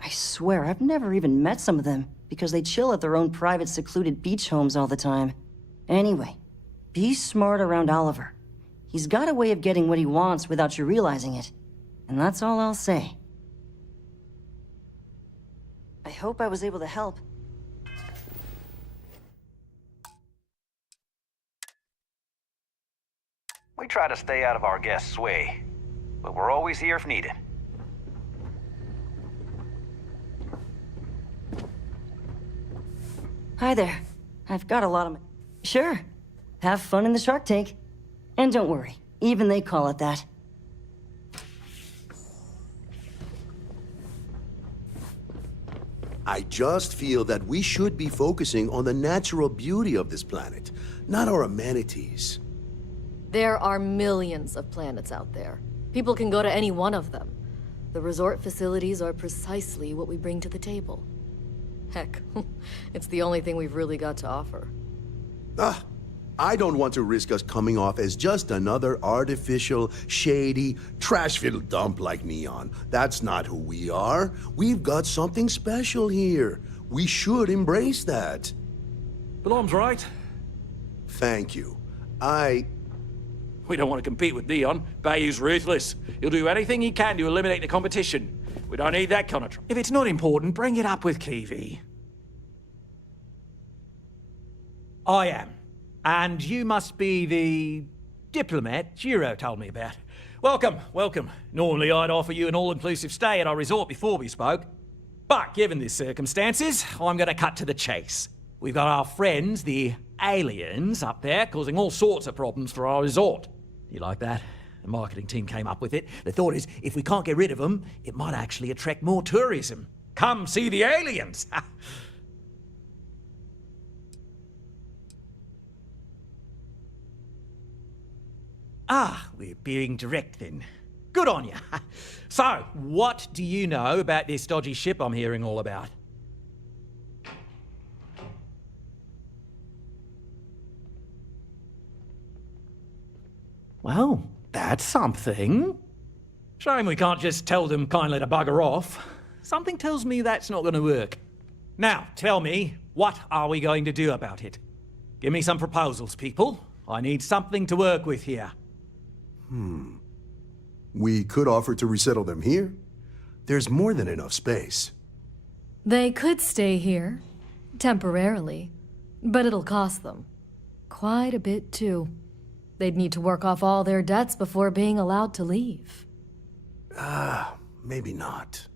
I swear, I've never even met some of them, because they chill at their own private secluded beach homes all the time. Anyway, be smart around Oliver. He's got a way of getting what he wants without you realizing it. And that's all I'll say. I hope I was able to help. We try to stay out of our guests' way, but we're always here if needed. Hi there. I've got a lot of... Sure. Have fun in the shark tank. And don't worry, even they call it that. I just feel that we should be focusing on the natural beauty of this planet, not our amenities. There are millions of planets out there. People can go to any one of them. The resort facilities are precisely what we bring to the table. Heck, it's the only thing we've really got to offer. I don't want to risk us coming off as just another artificial, shady, trash-filled dump like Neon. That's not who we are. We've got something special here. We should embrace that. Belom's right. Thank you. We don't want to compete with Neon. Bayou's ruthless. He'll do anything he can to eliminate the competition. We don't need that kind of trouble. If it's not important, bring it up with Kiwi. I am. And you must be the diplomat Jiro told me about. Welcome, welcome. Normally I'd offer you an all-inclusive stay at our resort before we spoke. But given the circumstances, I'm going to cut to the chase. We've got our friends, the aliens, up there, causing all sorts of problems for our resort. You like that? The marketing team came up with it. The thought is, if we can't get rid of them, it might actually attract more tourism. Come see the aliens! We're being direct then. Good on you. So, what do you know about this dodgy ship I'm hearing all about? Well, that's something. Shame we can't just tell them kindly to bugger off. Something tells me that's not going to work. Now, tell me, what are we going to do about it? Give me some proposals, people. I need something to work with here. We could offer to resettle them here. There's more than enough space. They could stay here, temporarily, but it'll cost them. Quite a bit, too. They'd need to work off all their debts before being allowed to leave. Maybe not.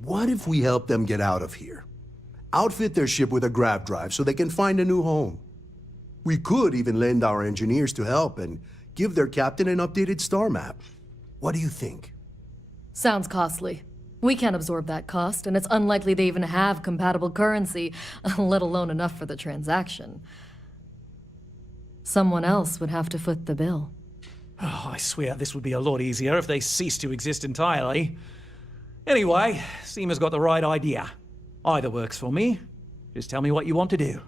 What if we help them get out of here? Outfit their ship with a grav drive so they can find a new home. We could even lend our engineers to help and give their captain an updated star map. What do you think? Sounds costly. We can't absorb that cost, and it's unlikely they even have compatible currency, let alone enough for the transaction. Someone else would have to foot the bill. Oh, I swear this would be a lot easier if they ceased to exist entirely. Anyway, Seema's got the right idea. Either works for me. Just tell me what you want to do.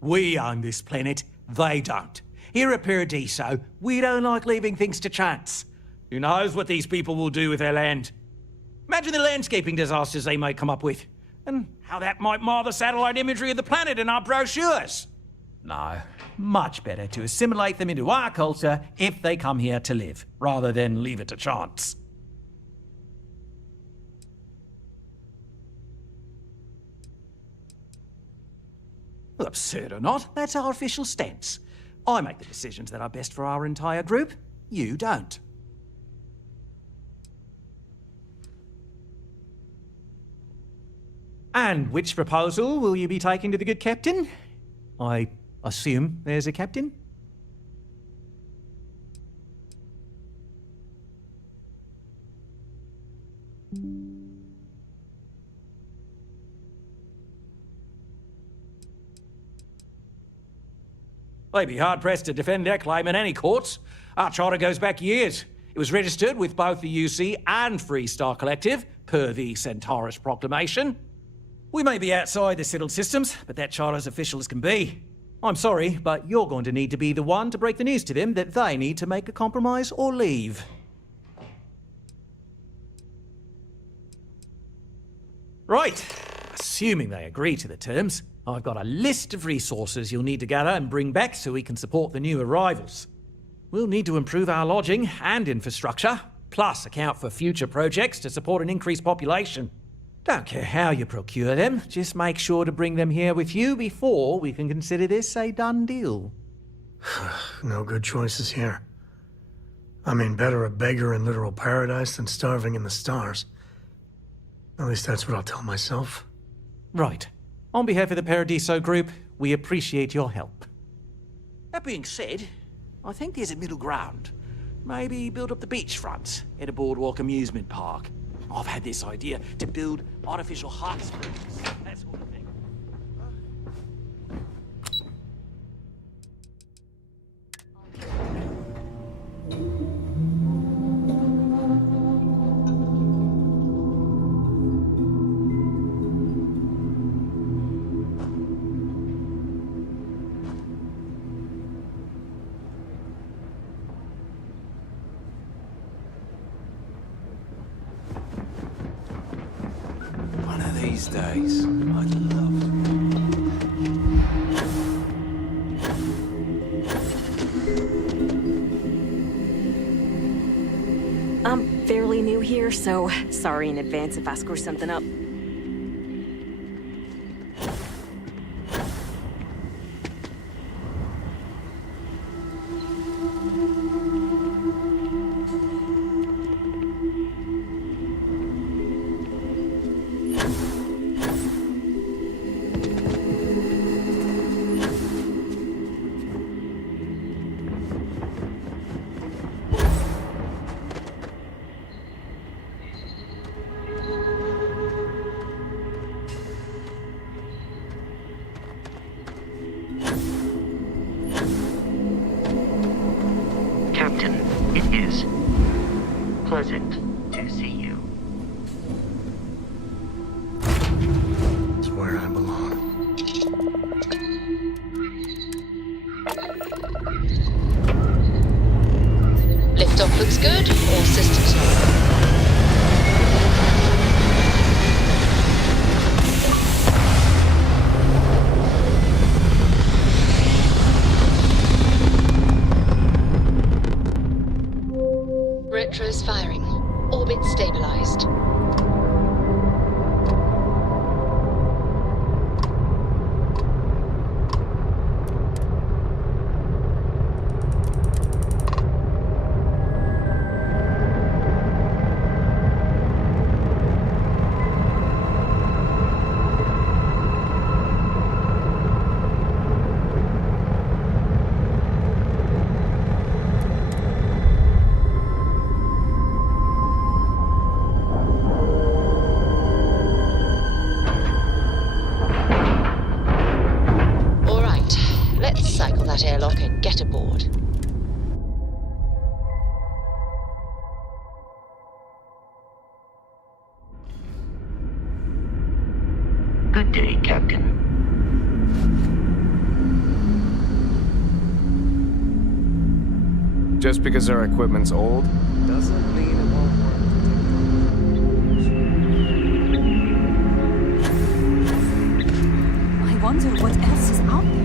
We own this planet, they don't. Here at Paradiso, we don't like leaving things to chance. Who knows what these people will do with their land? Imagine the landscaping disasters they might come up with, and how that might mar the satellite imagery of the planet in our brochures. No, much better to assimilate them into our culture if they come here to live, rather than leave it to chance. Absurd or not, that's our official stance. I make the decisions that are best for our entire group. You don't. And which proposal will you be taking to the good captain? I assume there's a captain? They'd be hard-pressed to defend their claim in any courts. Our charter goes back years. It was registered with both the UC and Free Star Collective, per the Centaurus Proclamation. We may be outside the settled systems, but that charter's official as can be. I'm sorry, but you're going to need to be the one to break the news to them that they need to make a compromise or leave. Right. Assuming they agree to the terms, I've got a list of resources you'll need to gather and bring back so we can support the new arrivals. We'll need to improve our lodging and infrastructure, plus account for future projects to support an increased population. Don't care how you procure them, just make sure to bring them here with you before we can consider this a done deal. No good choices here. I mean, better a beggar in literal paradise than starving in the stars. At least that's what I'll tell myself. Right. On behalf of the Paradiso group, we appreciate your help. That being said, I think there's a middle ground. Maybe build up the beachfront at a boardwalk amusement park. I've had this idea to build artificial hot springs, that sort of thing. One of these days, I'd love to. I'm fairly new here, so sorry in advance if I screw something up. is pleasant to see you. It's where I belong. Liftoff looks good. All systems normal. Retro's firing. Orbit stabilized. That airlock and get aboard. Good day, Captain. Just because our equipment's old, doesn't mean it won't work. I wonder what else is out there.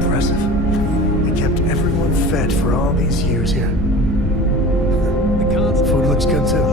Impressive. They kept everyone fed for all these years here. The food looks good too.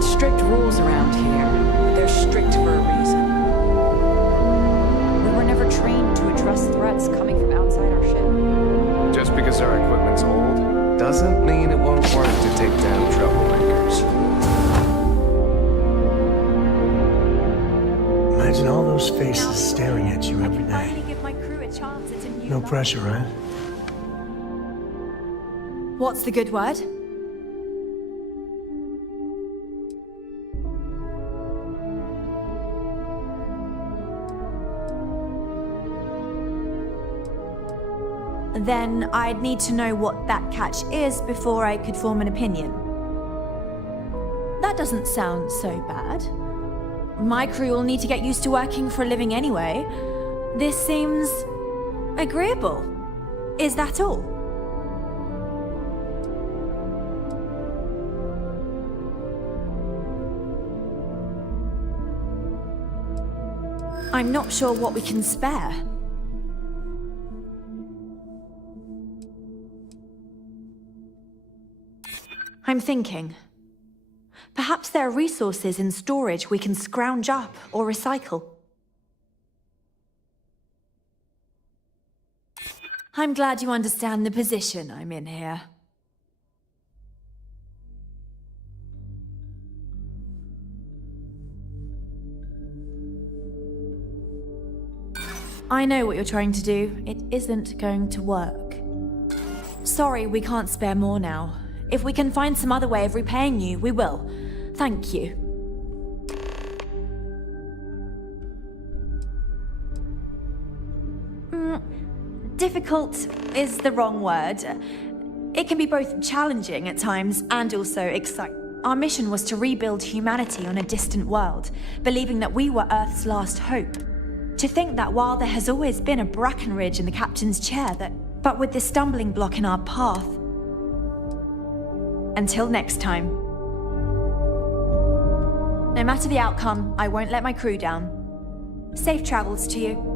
Strict rules around here. They're strict for a reason. We were never trained to address threats coming from outside our ship. Just because our equipment's old, doesn't mean it won't work to take down troublemakers. Imagine all those faces staring at you every I day. only give my crew a chance at a new No life. pressure, right? What's the good word? Then I'd need to know what that catch is before I could form an opinion. That doesn't sound so bad. My crew will need to get used to working for a living anyway. This seems agreeable. Is that all? I'm not sure what we can spare. I'm thinking. Perhaps there are resources in storage we can scrounge up or recycle. I'm glad you understand the position I'm in here. I know what you're trying to do. It isn't going to work. Sorry, we can't spare more now. If we can find some other way of repaying you, we will. Thank you. Difficult is the wrong word. It can be both challenging at times and also exciting. Our mission was to rebuild humanity on a distant world, believing that we were Earth's last hope. To think that while there has always been a Brackenridge in the captain's chair, but with this stumbling block in our path. Until next time. No matter the outcome, I won't let my crew down. Safe travels to you.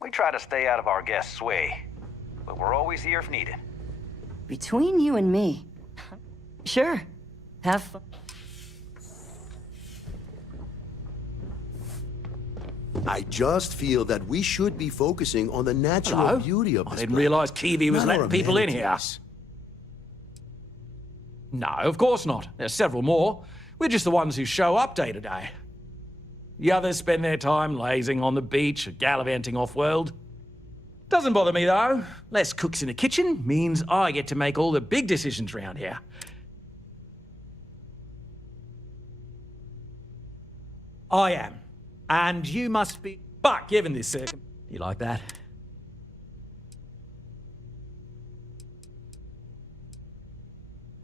We try to stay out of our guests' way, but we're always here if needed. Between you and me. Sure. Have fun. I just feel that we should be focusing on the natural Hello? beauty of I this didn't planet, realise Kiwi was not letting our people in here. amenities. No, of course not. There's several more. We're just the ones who show up day to day. The others spend their time lazing on the beach or gallivanting off-world. Doesn't bother me, though. Less cooks in the kitchen means I get to make all the big decisions around here. I am. And you must be... But given this circum... You like that?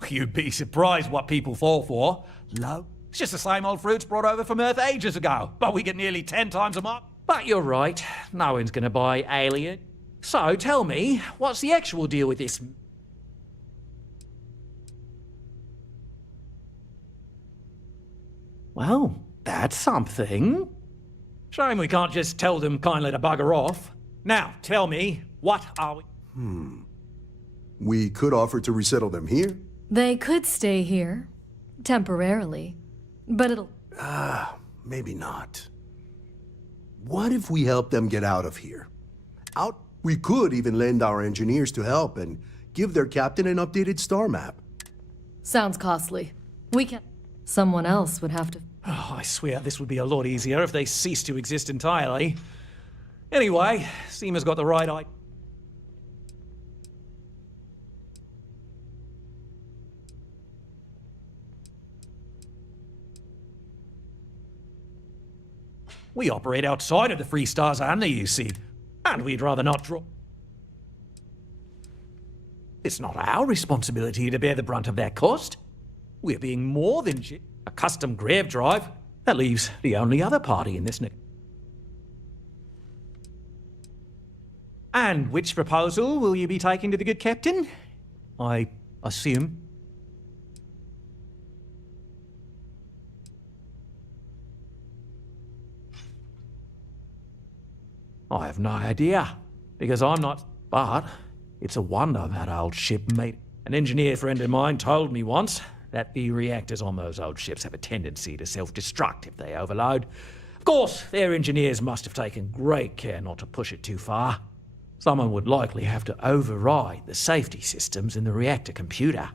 You'd be surprised what people fall for. Low. It's just the same old fruits brought over from Earth ages ago, but we get nearly 10 times a month. But you're right, no one's gonna buy alien. So tell me, what's the actual deal with this? Well, that's something. Shame we can't just tell them kindly to bugger off. Now, tell me, what are we... We could offer to resettle them here. They could stay here, temporarily, but it'll... Maybe not. What if we help them get out of here? We could even lend our engineers to help and give their captain an updated star map. Sounds costly. We can... Someone else would have to... Oh, I swear this would be a lot easier if they ceased to exist entirely. Anyway, Seema's got the right idea. We operate outside of the Free Stars and the UC, and we'd rather not draw. It's not our responsibility to bear the brunt of that cost. We're being more than a custom grav drive. That leaves the only other party in this. And which proposal will you be taking to the good captain? I assume. I have no idea, because I'm not... But it's a wonder that old ship made... An engineer friend of mine told me once that the reactors on those old ships have a tendency to self-destruct if they overload. Of course, their engineers must have taken great care not to push it too far. Someone would likely have to override the safety systems in the reactor computer.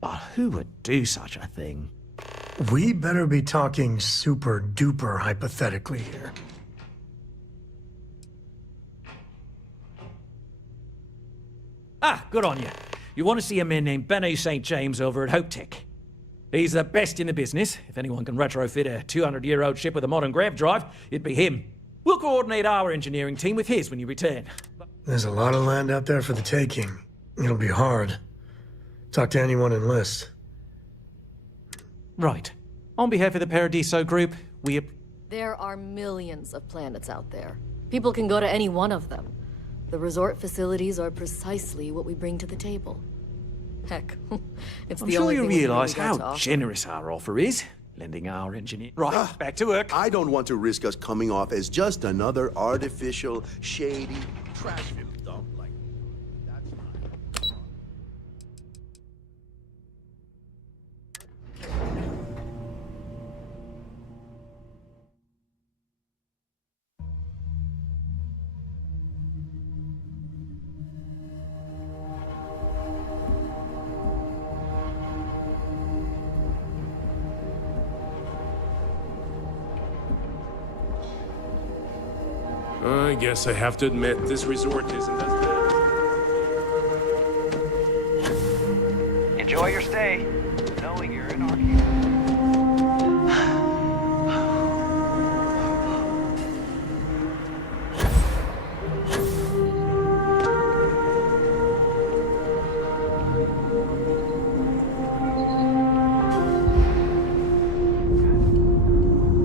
But who would do such a thing? We better be talking super-duper hypothetically here. Ah, good on you. You want to see a man named Benny St. James over at Hope Tech. He's the best in the business. If anyone can retrofit a 200-year-old ship with a modern grav drive, it'd be him. We'll coordinate our engineering team with his when you return. There's a lot of land out there for the taking. It'll be hard. Talk to anyone enlist. Right. On behalf of the Paradiso Group, we... There are millions of planets out there. People can go to any one of them. The resort facilities are precisely what we bring to the table. Heck, it's I'm the sure only you thing we really realize got to how offer. generous our offer is, lending our engineer... Right, back to work. I don't want to risk us coming off as just another artificial, shady, trash-filled dump like... That's not... I guess I have to admit, this resort isn't as bad. Enjoy your stay, knowing you're in our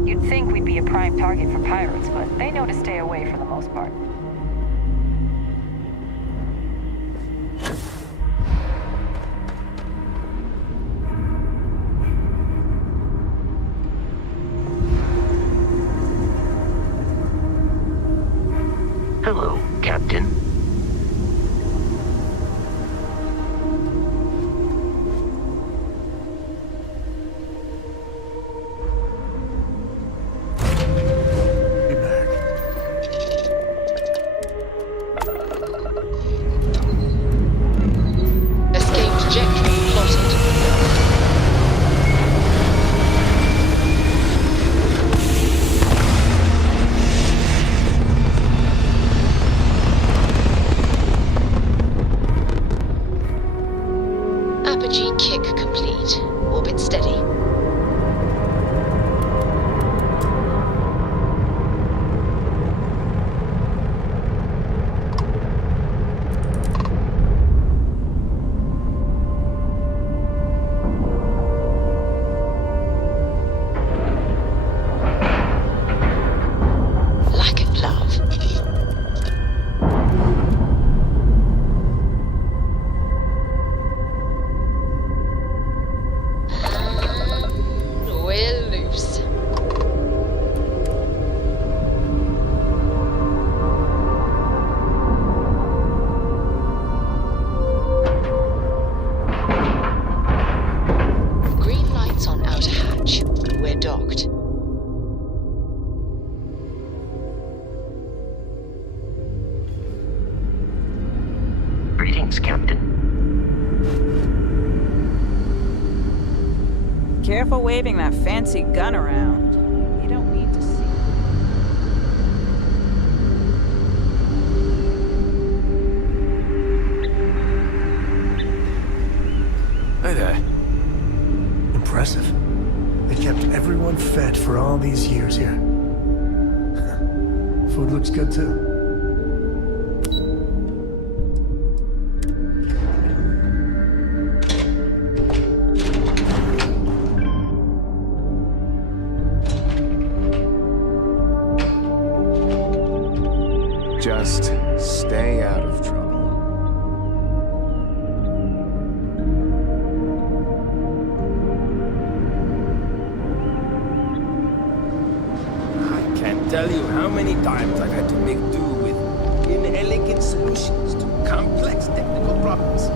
You'd think we'd be a prime target for pirates, but they know to stay away for the most part. Hello, Captain. Escape trajectory plotted. Apogee kick complete. Orbit steady. Lack of love. We're loose. Green lights on outer hatch. We're docked. Greetings, Captain. Careful waving that fancy gun around. You don't need to see. Hey there. Impressive. They kept everyone fed for all these years here. Food looks good too. Just stay out of trouble. I can't tell you how many times I've had to make do with inelegant solutions to complex technical problems.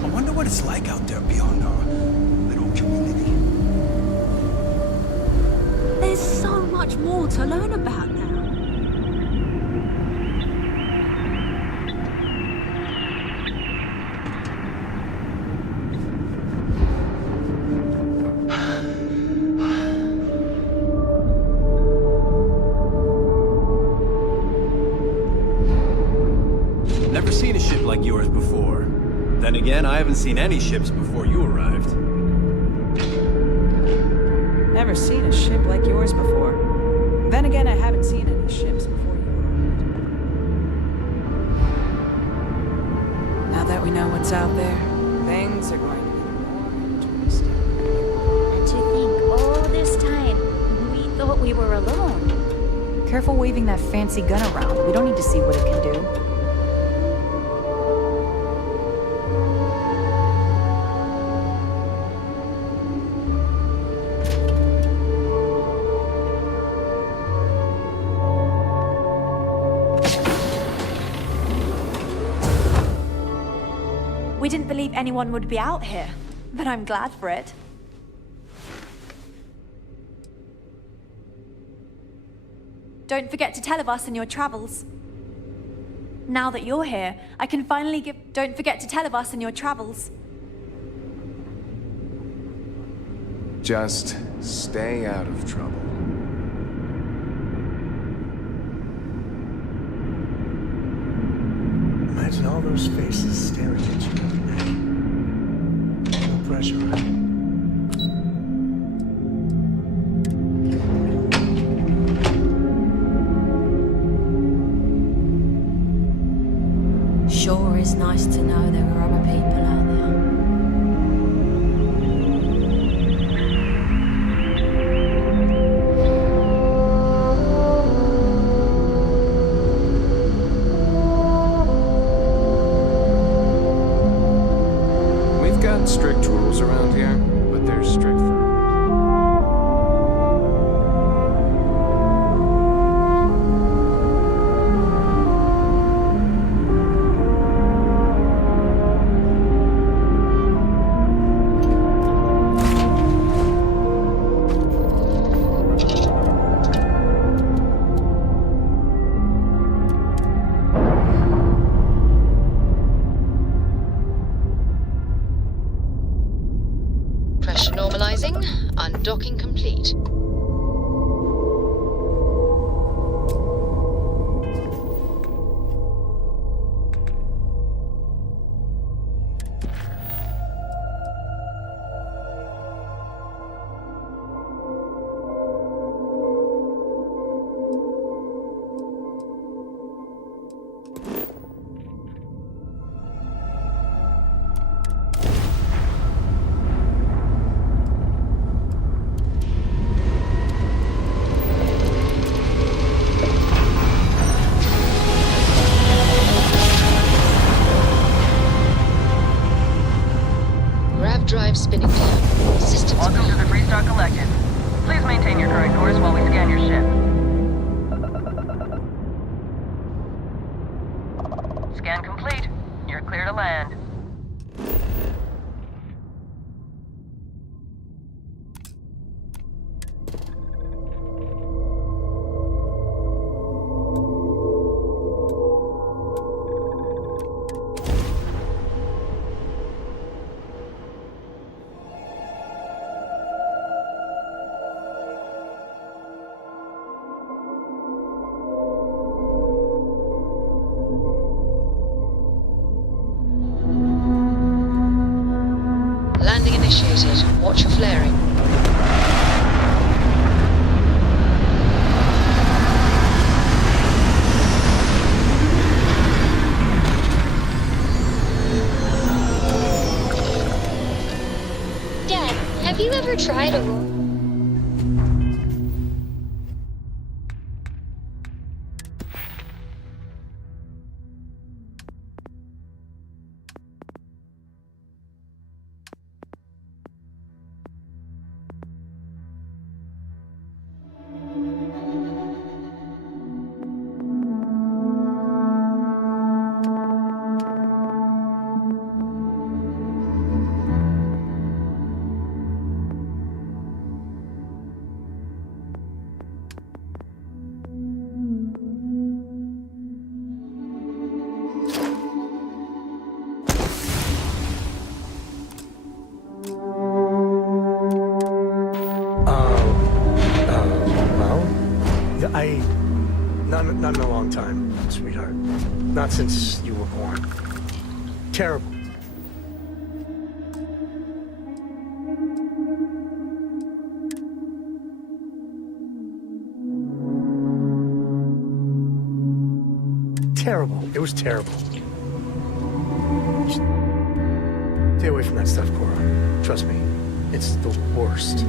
I wonder what it's like out there beyond our little community. There's so much more to learn about now. Never seen a ship like yours before. Then again, I haven't seen any ships before you arrived. Never seen a ship like yours before. Then again, I haven't seen any ships before you arrived. Now that we know what's out there, things are going to be more interesting. And to think, all this time, we thought we were alone. Careful waving that fancy gun around. We don't need to see what it can do. We didn't believe anyone would be out here, but I'm glad for it. don't forget to tell of us in your travels. Now that you're here, I can finally give... Don't forget to tell of us in your travels. Just stay out of trouble. Imagine all those faces staring at you every day. No pressure, right? Sure is nice to know there are other people out there. We've got strict rules around here, but they're strict for Pressure normalizing. Undocking complete. Drive spinning down. Systems. Welcome to the Freestar Collective. Please maintain your current course while we scan your ship. Scan complete. You're clear to land. Landing initiated. Watch your flaring. Dad, have you ever tried a roll? Not in a long time, sweetheart. Not since you were born. Terrible. Terrible. It was terrible. Just stay away from that stuff, Cora. Trust me, it's the worst.